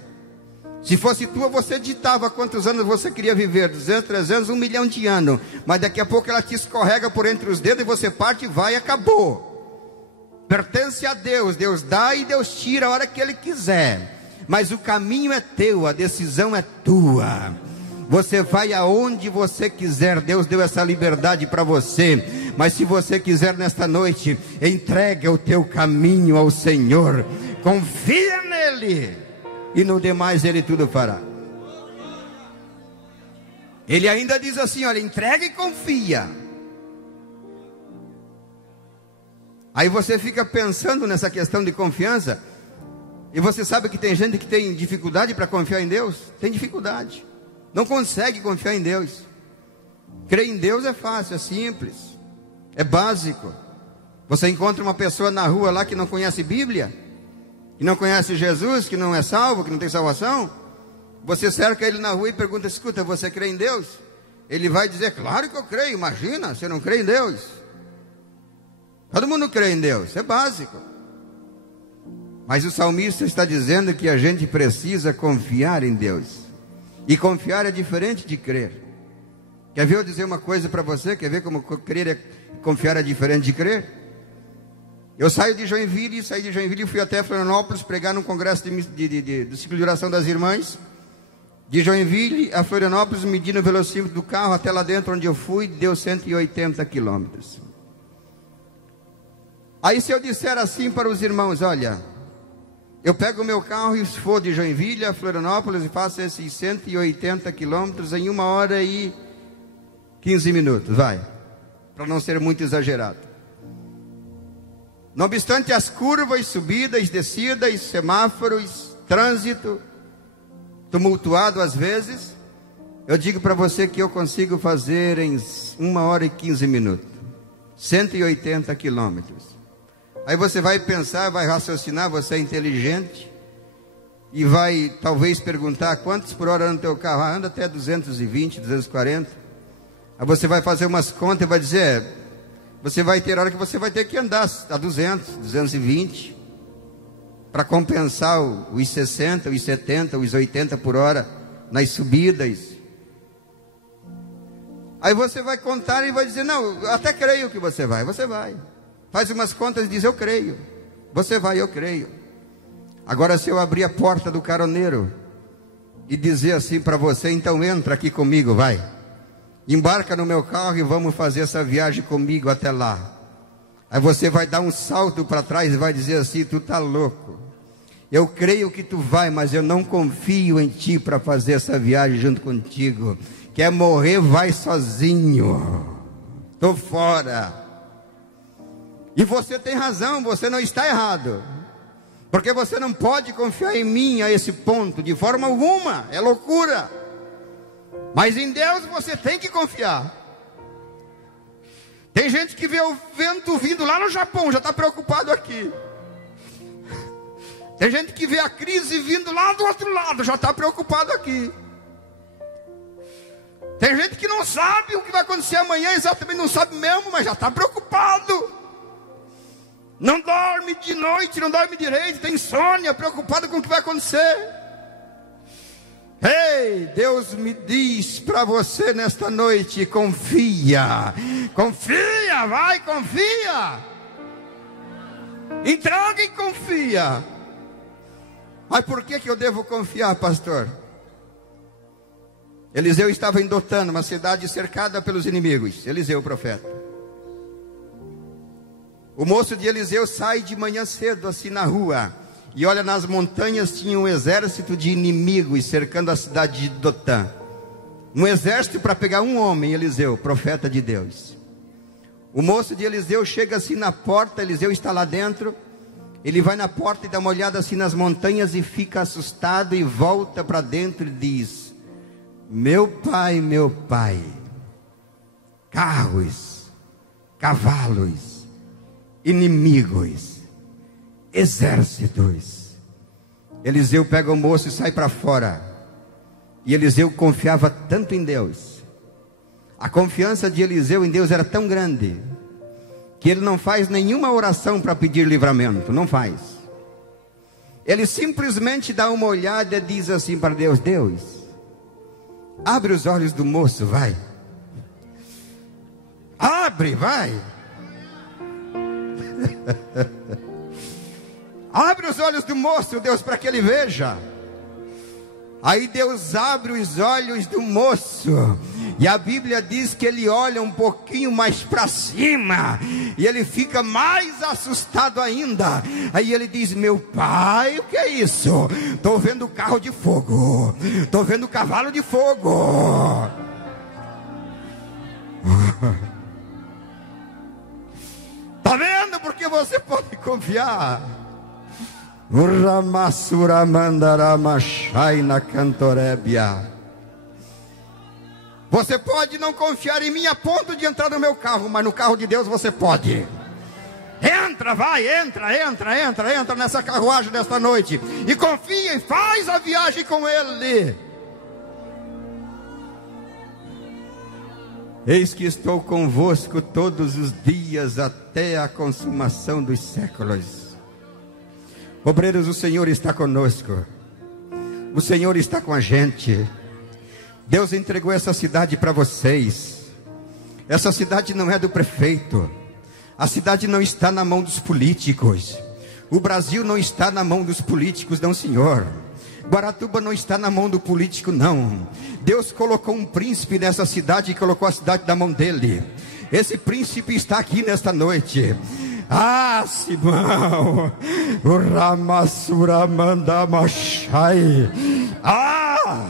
Se fosse tua, você ditava quantos anos você queria viver, 200, 300, 1 milhão de anos. Mas daqui a pouco ela te escorrega por entre os dedos e você parte e vai e acabou. Pertence a Deus, Deus dá e Deus tira a hora que Ele quiser. Mas o caminho é teu, a decisão é tua. Você vai aonde você quiser, Deus deu essa liberdade para você. Mas se você quiser nesta noite, entrega o teu caminho ao Senhor. Confia nele. E no demais Ele tudo fará. Ele ainda diz assim, olha, entrega e confia. Aí você fica pensando nessa questão de confiança. E você sabe que tem gente que tem dificuldade para confiar em Deus? Tem dificuldade. Não consegue confiar em Deus. Crer em Deus é fácil, é simples, é básico. Você encontra uma pessoa na rua lá que não conhece Bíblia, que não conhece Jesus, que não é salvo, que não tem salvação. Você cerca ele na rua e pergunta, escuta, você crê em Deus? ele vai dizer, claro que eu creio. Imagina, você não crê em Deus? Todo mundo crê em Deus, isso é básico. Mas o salmista está dizendo que a gente precisa confiar em Deus. E confiar é diferente de crer. Quer ver eu dizer uma coisa para você? Quer ver como confiar é diferente de crer? Eu saí de Joinville e fui até Florianópolis pregar num congresso do ciclo de oração das irmãs. De Joinville a Florianópolis, medindo o velocímetro do carro até lá dentro onde eu fui, deu 180 quilômetros. Aí se eu disser assim para os irmãos, olha, eu pego o meu carro e vou de Joinville a Florianópolis e faço esses 180 quilômetros em 1 hora e 15 minutos, vai, para não ser muito exagerado. Não obstante as curvas, subidas, descidas, semáforos, trânsito tumultuado às vezes, eu digo para você que eu consigo fazer em 1 hora e 15 minutos, 180 quilômetros. Aí você vai pensar, vai raciocinar, você é inteligente, e vai talvez perguntar, quantos por hora anda o teu carro? Anda até 220, 240. Aí você vai fazer umas contas e vai dizer, você vai ter hora que você vai ter que andar a 200, 220, para compensar os 60, os 70, os 80 por hora nas subidas. Aí você vai contar e vai dizer, não, eu até creio que você vai. Faz umas contas e diz, eu creio. Você vai, eu creio. Agora se eu abrir a porta do caroneiro e dizer assim para você, então entra aqui comigo, vai. Embarca no meu carro e vamos fazer essa viagem comigo até lá. Aí você vai dar um salto para trás e vai dizer assim, tu tá louco. Eu creio que tu vai, mas eu não confio em ti para fazer essa viagem junto contigo. Quer morrer, vai sozinho. Estou fora. E você tem razão, você não está errado. Porque você não pode confiar em mim a esse ponto, de forma alguma, é loucura. Mas em Deus você tem que confiar. Tem gente que vê o vento vindo lá no Japão, já está preocupado aqui. Tem gente que vê a crise vindo lá do outro lado, já está preocupado aqui. Tem gente que não sabe o que vai acontecer amanhã, exatamente não sabe mesmo, mas já está preocupado. Não dorme de noite, não dorme direito, tem insônia, preocupado com o que vai acontecer. Ei, Deus me diz para você nesta noite, confia. Confia, vai, confia. Entrega e confia. Mas por que eu devo confiar, pastor? Eliseu estava em Dotã, uma cidade cercada pelos inimigos. Eliseu, o profeta. O moço de Eliseu sai de manhã cedo, assim na rua, e olha nas montanhas, tinha um exército de inimigos cercando a cidade de Dotã. Um exército para pegar um homem, Eliseu, profeta de Deus. O moço de Eliseu chega assim na porta, Eliseu está lá dentro. Ele vai na porta e dá uma olhada assim nas montanhas e fica assustado e volta para dentro e diz, meu pai, carros, cavalos, inimigos, exércitos. Eliseu pega o moço e sai para fora. E Eliseu confiava tanto em Deus. A confiança de Eliseu em Deus era tão grande que ele não faz nenhuma oração para pedir livramento, não faz. Ele simplesmente dá uma olhada e diz assim para Deus, Deus, abre os olhos do moço, vai. Abre, vai. Abre os olhos do moço, Deus, para que ele veja. Aí Deus abre os olhos do moço, e a Bíblia diz que ele olha um pouquinho mais para cima, e ele fica mais assustado ainda. Aí ele diz, meu pai, o que é isso? Estou vendo carro de fogo, estou vendo cavalo de fogo. Está vendo? Porque você pode confiar. Você pode não confiar em mim a ponto de entrar no meu carro, mas no carro de Deus você pode. Entra, vai, entra nessa carruagem desta noite e confia e faz a viagem com Ele. Eis que estou convosco todos os dias até a consumação dos séculos. Obreiros, o Senhor está conosco. O Senhor está com a gente. Deus entregou essa cidade para vocês. Essa cidade não é do prefeito. A cidade não está na mão dos políticos. O Brasil não está na mão dos políticos, não, senhor. Guaratuba não está na mão do político, não. Deus colocou um príncipe nessa cidade e colocou a cidade na mão dele. Esse príncipe está aqui nesta noite. Ah, Simão, o Ramassura manda machai. Ah,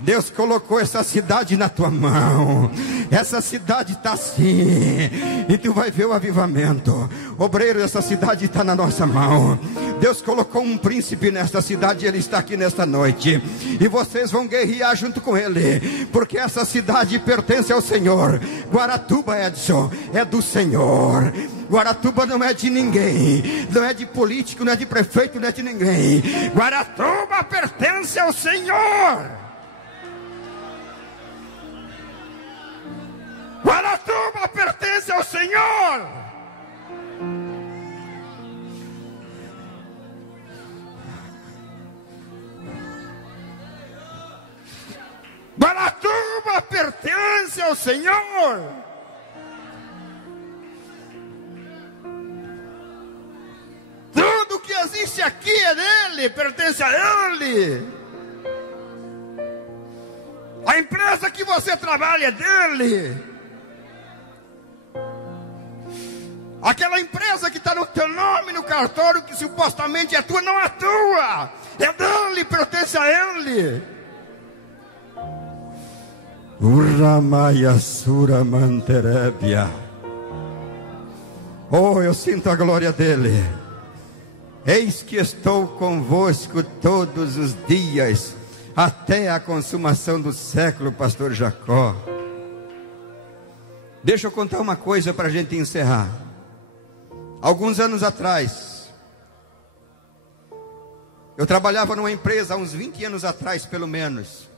Deus colocou essa cidade na tua mão. Essa cidade está assim, e tu vai ver o avivamento. Obreiro, essa cidade está na nossa mão. Deus colocou um príncipe nesta cidade, ele está aqui nesta noite, e vocês vão guerrear junto com ele, porque essa cidade pertence ao Senhor. Guaratuba, Edson, é do Senhor. Guaratuba não é de ninguém, não é de político, não é de prefeito, não é de ninguém. Guaratuba pertence ao Senhor. Guaratuba pertence ao Senhor. Guaratuba pertence ao Senhor. Tudo que existe aqui é dele, pertence a ele. A empresa que você trabalha é dele. Aquela empresa que está no teu nome no cartório, que supostamente é tua, não é tua. É dele, pertence a ele. Uramaya Sura Manterebia. Oh, eu sinto a glória dele. Eis que estou convosco todos os dias, até a consumação do século, pastor Jacó. Deixa eu contar uma coisa para a gente encerrar. Alguns anos atrás, eu trabalhava numa empresa, há uns 20 anos atrás, pelo menos.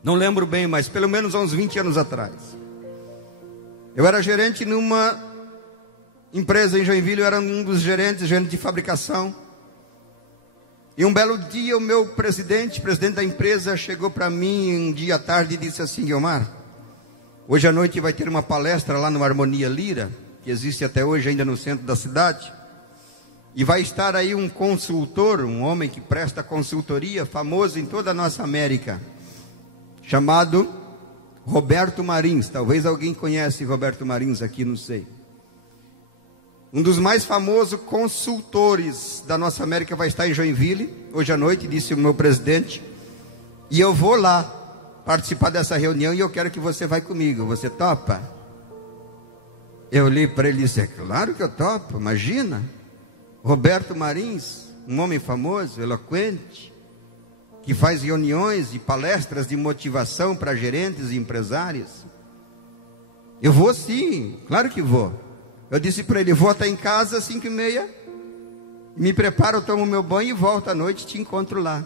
Não lembro bem, mas pelo menos há uns 20 anos atrás. Eu era gerente numa empresa em Joinville, eu era um dos gerente de fabricação. E um belo dia o meu presidente da empresa, chegou para mim um dia à tarde e disse assim: Guilmar, hoje à noite vai ter uma palestra lá no Harmonia Lira, que existe até hoje ainda no centro da cidade, e vai estar aí um consultor, um homem que presta consultoria, famoso em toda a nossa América, chamado Roberto Marins. Talvez alguém conhece Roberto Marins aqui, não sei. Um dos mais famosos consultores da nossa América vai estar em Joinville, hoje à noite, disse o meu presidente, e eu vou lá participar dessa reunião, e eu quero que você vá comigo. Você topa? Eu olhei para ele e disse: é claro que eu topo, imagina. Roberto Marins, um homem famoso, eloquente, que faz reuniões e palestras de motivação para gerentes e empresários. Eu vou sim, claro que vou. Eu disse para ele: vou até em casa às 5h30, me preparo, tomo meu banho e volto à noite, te encontro lá.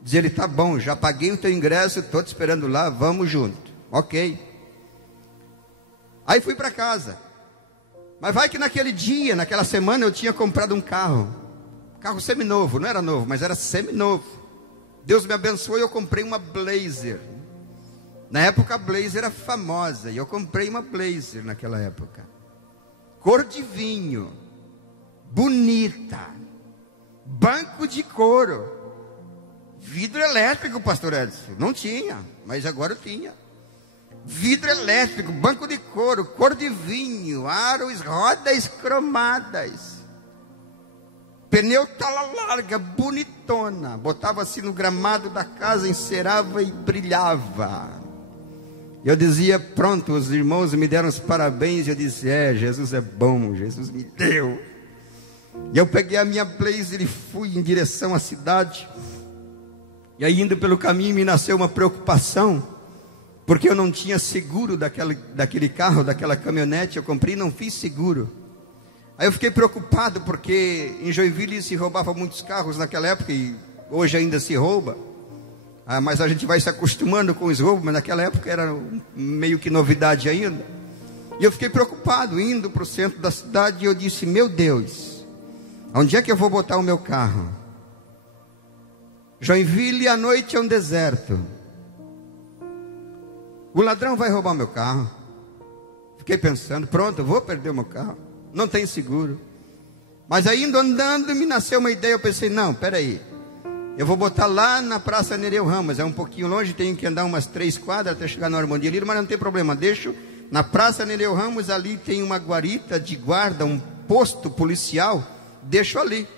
Diz ele: tá bom, já paguei o teu ingresso, estou te esperando lá, vamos junto. Ok. Aí fui para casa. Mas vai que naquele dia, naquela semana, eu tinha comprado um carro seminovo, não era novo, mas era seminovo. Deus me abençoou e eu comprei uma Blazer. Na época a Blazer era famosa, e eu comprei uma Blazer naquela época. Cor de vinho, bonita, banco de couro, vidro elétrico, pastor Edson. Não tinha, mas agora eu tinha. Vidro elétrico, banco de couro, cor de vinho, aros, rodas cromadas, pneu tala larga, bonitona. Botava assim no gramado da casa, encerava e brilhava. Eu dizia: pronto, os irmãos me deram os parabéns. Eu disse: Jesus é bom, Jesus me deu. E eu peguei a minha Blazer e fui em direção à cidade. E aí, indo pelo caminho, me nasceu uma preocupação, porque eu não tinha seguro daquele carro, daquela caminhonete. Eu comprei e não fiz seguro. Aí eu fiquei preocupado, porque em Joinville se roubava muitos carros naquela época, e hoje ainda se rouba. Mas a gente vai se acostumando com os roubos, mas naquela época era meio que novidade ainda. E eu fiquei preocupado, indo para o centro da cidade, e eu disse: meu Deus, onde é que eu vou botar o meu carro? Joinville à noite é um deserto. O ladrão vai roubar o meu carro. Fiquei pensando, pronto, eu vou perder o meu carro, não tem seguro. Mas ainda andando, me nasceu uma ideia. Eu pensei, não, peraí, eu vou botar lá na Praça Nereu Ramos, é um pouquinho longe, tenho que andar umas 3 quadras até chegar no Armando Lira, mas não tem problema, deixo na Praça Nereu Ramos, ali tem uma guarita de guarda, um posto policial, deixo ali.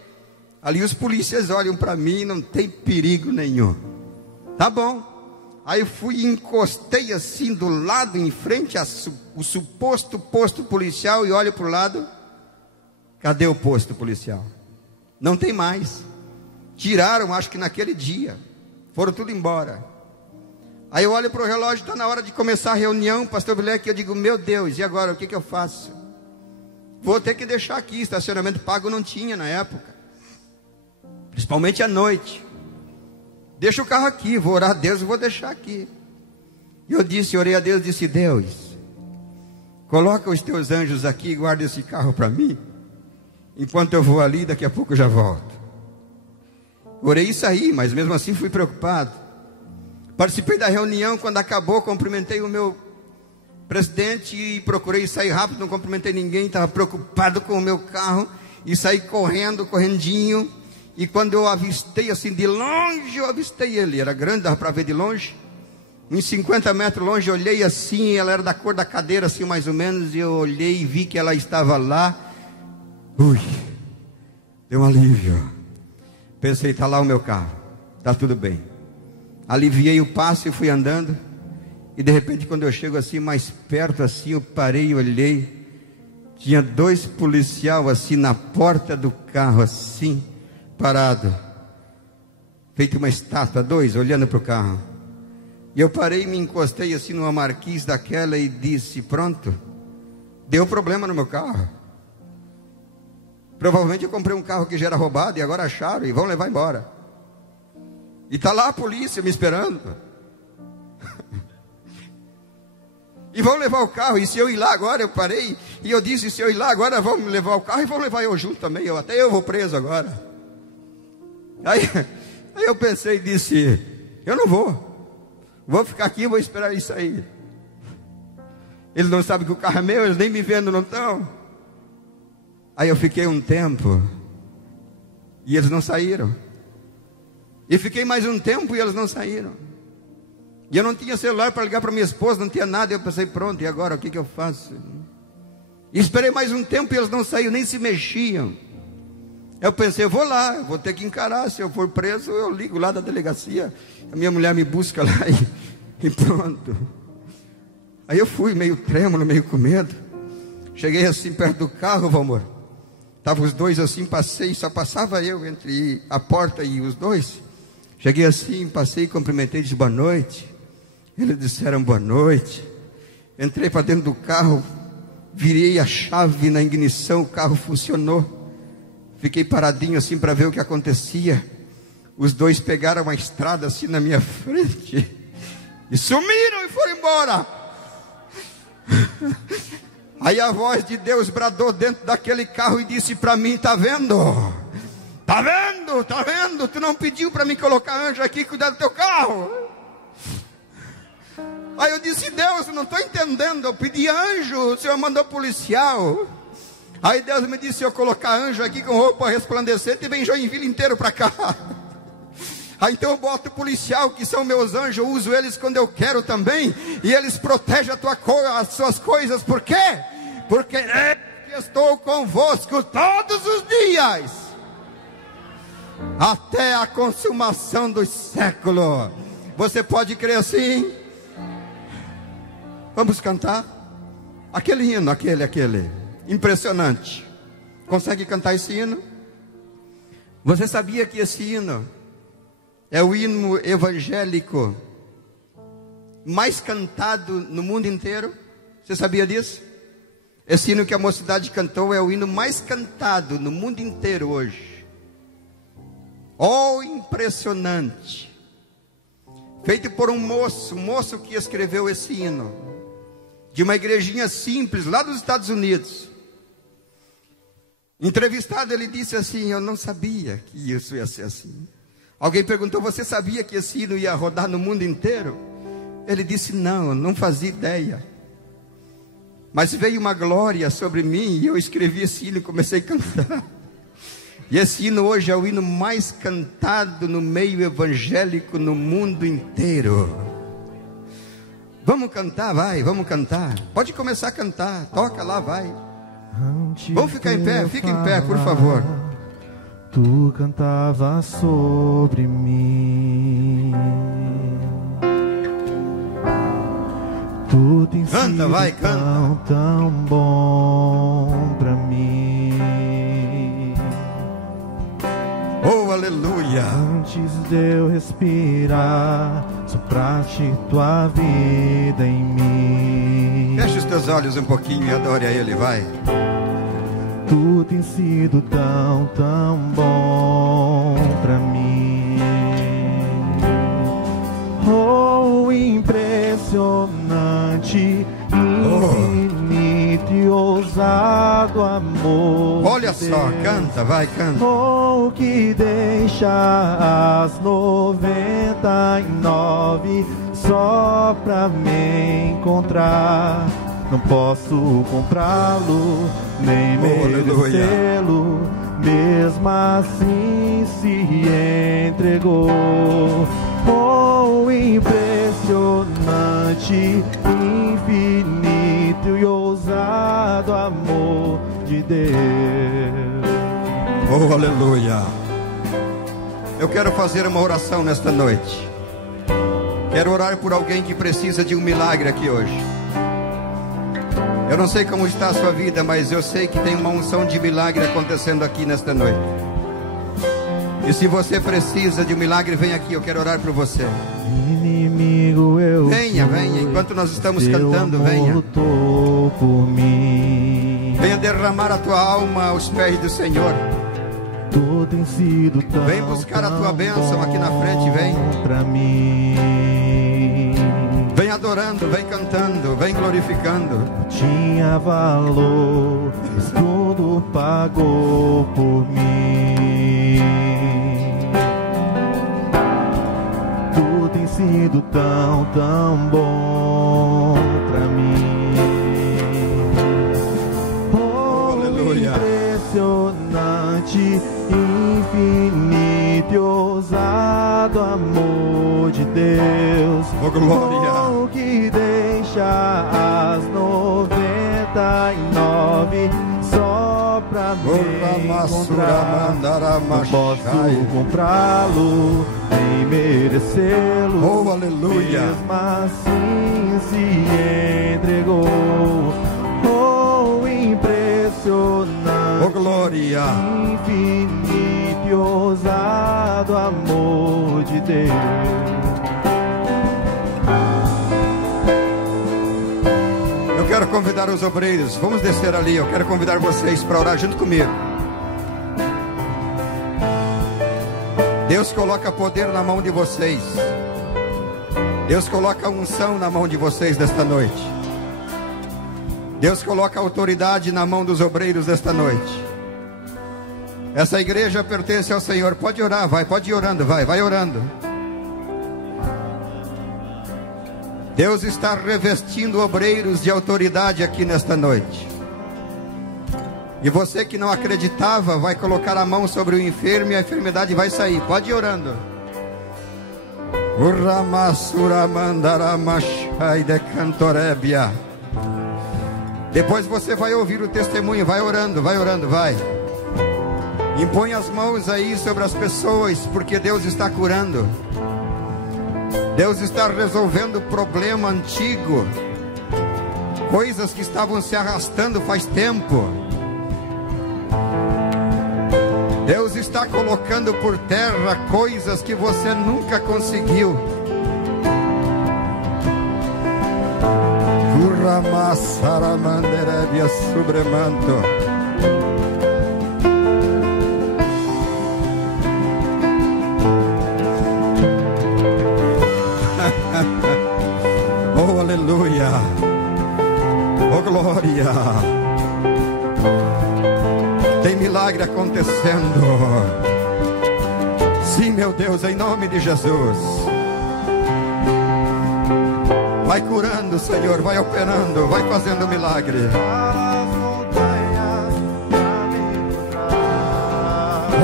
Ali os polícias olham para mim, não tem perigo nenhum. Tá bom. Aí eu fui e encostei assim do lado, em frente ao suposto posto policial, e olho para o lado, cadê o posto policial? Não tem mais. Tiraram, acho que naquele dia, foram tudo embora. Aí eu olho para o relógio, está na hora de começar a reunião, pastor Bileque, eu digo, meu Deus, e agora, o que eu faço? Vou ter que deixar aqui, estacionamento pago não tinha na época, principalmente à noite. Deixa o carro aqui, vou orar a Deus e vou deixar aqui. E eu orei a Deus, disse, Deus, coloca os teus anjos aqui e guarda esse carro para mim, enquanto eu vou ali, daqui a pouco eu já volto. Orei isso aí, mas mesmo assim fui preocupado. Participei da reunião, quando acabou, cumprimentei o meu presidente e procurei sair rápido, não cumprimentei ninguém, estava preocupado com o meu carro, e saí correndinho. E quando eu avistei assim de longe, eu avistei ele, era grande, dava para ver de longe, uns 50 metros longe, eu olhei assim, ela era da cor da cadeira assim mais ou menos, e eu olhei e vi que ela estava lá. Ui, deu um alívio. Pensei, está lá o meu carro, está tudo bem. Aliviei o passo e fui andando, e de repente quando eu chego assim mais perto assim, eu parei e olhei, tinha 2 policiais assim na porta do carro assim, parado, feito uma estátua, 2 olhando para o carro. E eu parei e me encostei assim numa marquise daquela e disse, pronto, deu problema no meu carro. Provavelmente eu comprei um carro que já era roubado e agora acharam e vão levar embora. E está lá a polícia me esperando. E vão levar o carro, e se eu ir lá agora, eu parei, e eu disse, se eu ir lá agora, vão me levar o carro e vão levar eu junto também, até eu vou preso agora. Aí eu pensei e disse, eu não vou ficar aqui, vou esperar isso aí. Eles não sabem que o carro é meu, eles nem me vendo, não estão. Aí eu fiquei um tempo, e eles não saíram. E fiquei mais um tempo, e eles não saíram. E eu não tinha celular para ligar para minha esposa, não tinha nada. Eu pensei, pronto, e agora o que eu faço? E esperei mais um tempo e eles não saíram, nem se mexiam. Eu pensei, eu vou lá, eu vou ter que encarar. Se eu for preso, eu ligo lá da delegacia, a minha mulher me busca lá e pronto. Aí eu fui meio trêmulo, meio com medo. Cheguei assim perto do carro, Valmor. Estavam os 2 assim, passei, só passava eu entre a porta e os 2. Cheguei assim, passei, cumprimentei, disse boa noite. Eles disseram boa noite. Entrei para dentro do carro, virei a chave na ignição, o carro funcionou. Fiquei paradinho assim para ver o que acontecia. Os 2 pegaram a estrada assim na minha frente e sumiram e foram embora. Aí a voz de Deus bradou dentro daquele carro e disse para mim, tá vendo? Tá vendo? Tá vendo? Tu não pediu para mim colocar anjo aqui e cuidar do teu carro? Aí eu disse, Deus, não estou entendendo. Eu pedi anjo, o Senhor mandou policial. Aí Deus me disse, se eu colocar anjo aqui com roupa resplandecente, vem Joinville inteiro para cá. Aí então eu boto policial, que são meus anjos, eu uso eles quando eu quero também, e eles protegem as suas coisas. Por quê? Porque eu estou convosco todos os dias, até a consumação dos séculos. Você pode crer assim? Vamos cantar? Aquele hino, aquele impressionante. Consegue cantar esse hino? Você sabia que esse hino é o hino evangélico mais cantado no mundo inteiro? Você sabia disso? Esse hino que a mocidade cantou é o hino mais cantado no mundo inteiro hoje. Oh, impressionante! feito por um moço que escreveu esse hino, de uma igrejinha simples lá dos Estados Unidos. Entrevistado, ele disse assim: eu não sabia que isso ia ser assim. Alguém perguntou: você sabia que esse hino ia rodar no mundo inteiro? Ele disse: não, eu não fazia ideia. Mas veio uma glória sobre mim e eu escrevi esse hino e comecei a cantar. E esse hino hoje é o hino mais cantado no meio evangélico no mundo inteiro. Vamos cantar, vai, vamos cantar. Pode começar a cantar, toca lá, vai. Vamos ficar em pé, fica em pé, por favor. Tu cantava sobre mim. Tu tem sido vai, canta. tão bom pra mim. Oh, aleluia. Antes de eu respirar, sopraste tua vida em mim. Fecha os teus olhos um pouquinho e adore a Ele, vai. Tu tem sido tão, tão bom pra mim. Oh, impressionante, infinito e ousado amor. Olha só, canta, vai, canta. Oh, que deixa as 99 só pra me encontrar. Não posso comprá-lo, nem merecê-lo, mesmo assim se entregou. Oh, impressionante, infinito e ousado amor de Deus. Oh, aleluia. Eu quero fazer uma oração nesta noite. Quero orar por alguém que precisa de um milagre aqui hoje. Eu não sei como está a sua vida, mas eu sei que tem uma unção de milagre acontecendo aqui nesta noite. E se você precisa de um milagre, vem aqui, eu quero orar por você. Inimigo eu venha, fui, venha, enquanto nós estamos cantando, venha. Lutou por mim. Venha derramar a tua alma aos pés do Senhor. Tu tem sido tão, vem buscar a tua bênção aqui na frente, vem. Pra mim. Vem adorando, vem cantando, vem glorificando. Tinha valor, mas tudo pagou por mim. Tu tem sido tão, tão bom pra mim. Oh, aleluia. Impressionante, infinito e ousado amor de Deus. Oh, glória. Oh, que deixa as 99 só pra me encontrar. Não posso comprá-lo, nem merecê-lo. Oh, aleluia. Mesmo assim se entregou. Oh, impressionante, oh, glória. infinito e ousado amor de Deus. Eu quero convidar os obreiros, vamos descer ali, eu quero convidar vocês para orar junto comigo. Deus coloca poder na mão de vocês. Deus coloca unção na mão de vocês desta noite. Deus coloca autoridade na mão dos obreiros desta noite. Essa igreja pertence ao Senhor. Pode orar, vai, pode ir orando, vai orando. Deus está revestindo obreiros de autoridade aqui nesta noite. E você que não acreditava, vai colocar a mão sobre o enfermo e a enfermidade vai sair. Pode ir orando. Depois você vai ouvir o testemunho. Vai orando, vai. Impõe as mãos aí sobre as pessoas, porque Deus está curando. Deus está resolvendo problema antigo, coisas que estavam se arrastando faz tempo. Deus está colocando por terra coisas que você nunca conseguiu. acontecendo. Sim, meu Deus, em nome de Jesus. Vai curando, Senhor, vai operando, vai fazendo milagre.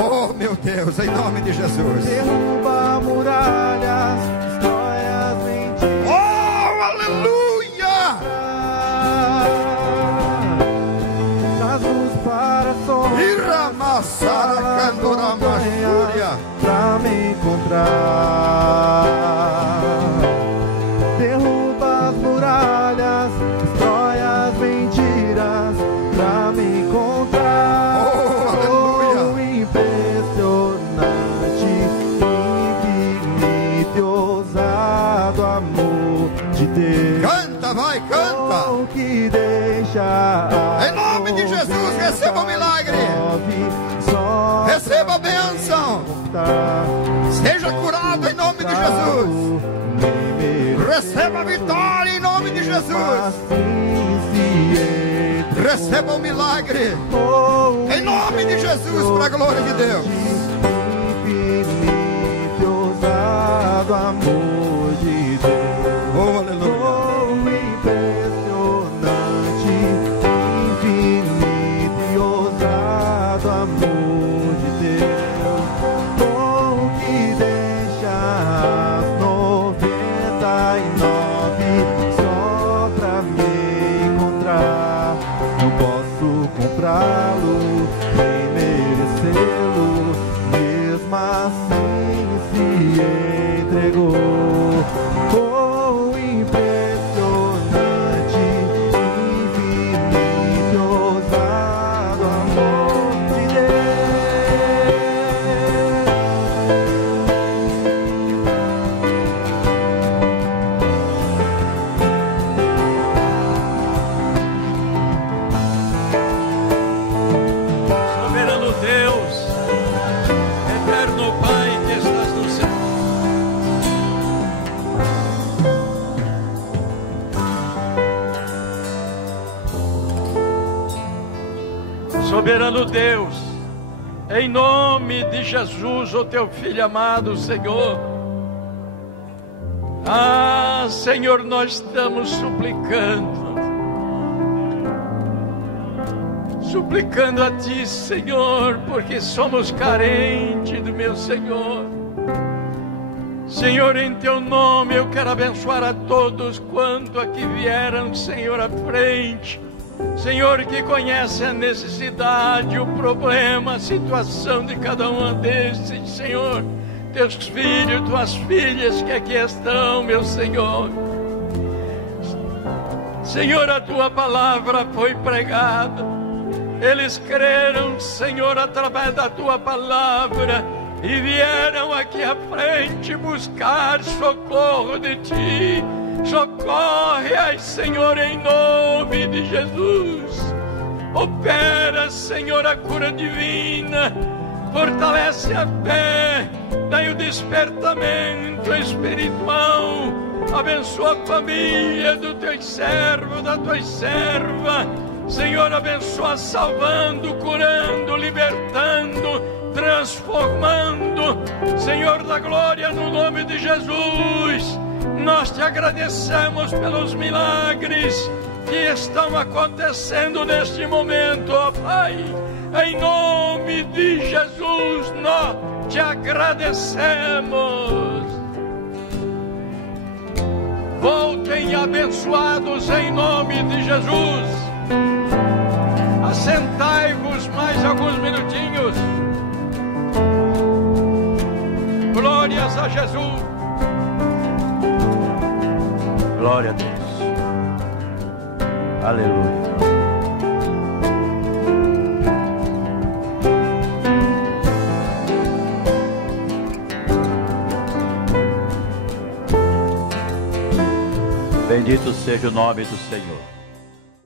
Oh, meu Deus, em nome de Jesus. Derruba muralhas, destrói as mentiras. Oh, aleluia! Traz luz para sonhar, Iramassara Candoramachúria. pra me encontrar. Derruba as muralhas, destrói as mentiras, pra me encontrar. Oh, aleluia! Oh, impressionante, infinito e ousado amor de Deus. Canta, vai, canta. Oh, que deixa Em nome de Jesus, receba o milagre. Receba a bênção. Seja curado em nome de Jesus. Receba a vitória em nome de Jesus. Receba o milagre em nome de Jesus, para a glória de Deus. Infinito e ousado amor de Deus. Oh, aleluia. Oh, impressionante, infinito e ousado amor de Deus. Oh, que deixa as 99 só pra me encontrar. Não posso comprá-lo, nem merecê-lo, mesmo assim se entregou. Oh, impressionante, infinito e ousado amor de Soberano Deus, eterno Pai que estás no céu, soberano Deus, em nome de Jesus, o teu Filho amado, Senhor. Ah, Senhor, nós estamos suplicando a Ti, Senhor, porque somos carentes do meu Senhor. Senhor, em Teu nome eu quero abençoar a todos quanto aqui vieram, Senhor, à frente. Senhor, que conhece a necessidade, o problema, a situação de cada um desses, Senhor. Teus filhos, Tuas filhas que aqui estão, meu Senhor. Senhor, a Tua palavra foi pregada. Eles creram, Senhor, através da Tua palavra e vieram aqui à frente buscar socorro de Ti. Socorre, ai Senhor, em nome de Jesus. Opera, Senhor, a cura divina. Fortalece a fé, dai o despertamento espiritual. Abençoa a família do Teu servo, da Tua serva. Senhor, abençoa salvando, curando, libertando, transformando. Senhor da glória, no nome de Jesus, nós Te agradecemos pelos milagres que estão acontecendo neste momento, ó Pai. Em nome de Jesus, nós Te agradecemos. Voltem abençoados em nome de Jesus. Assentai-vos mais alguns minutinhos. Glórias a Jesus. Glória a Deus. Aleluia. Bendito seja o nome do Senhor.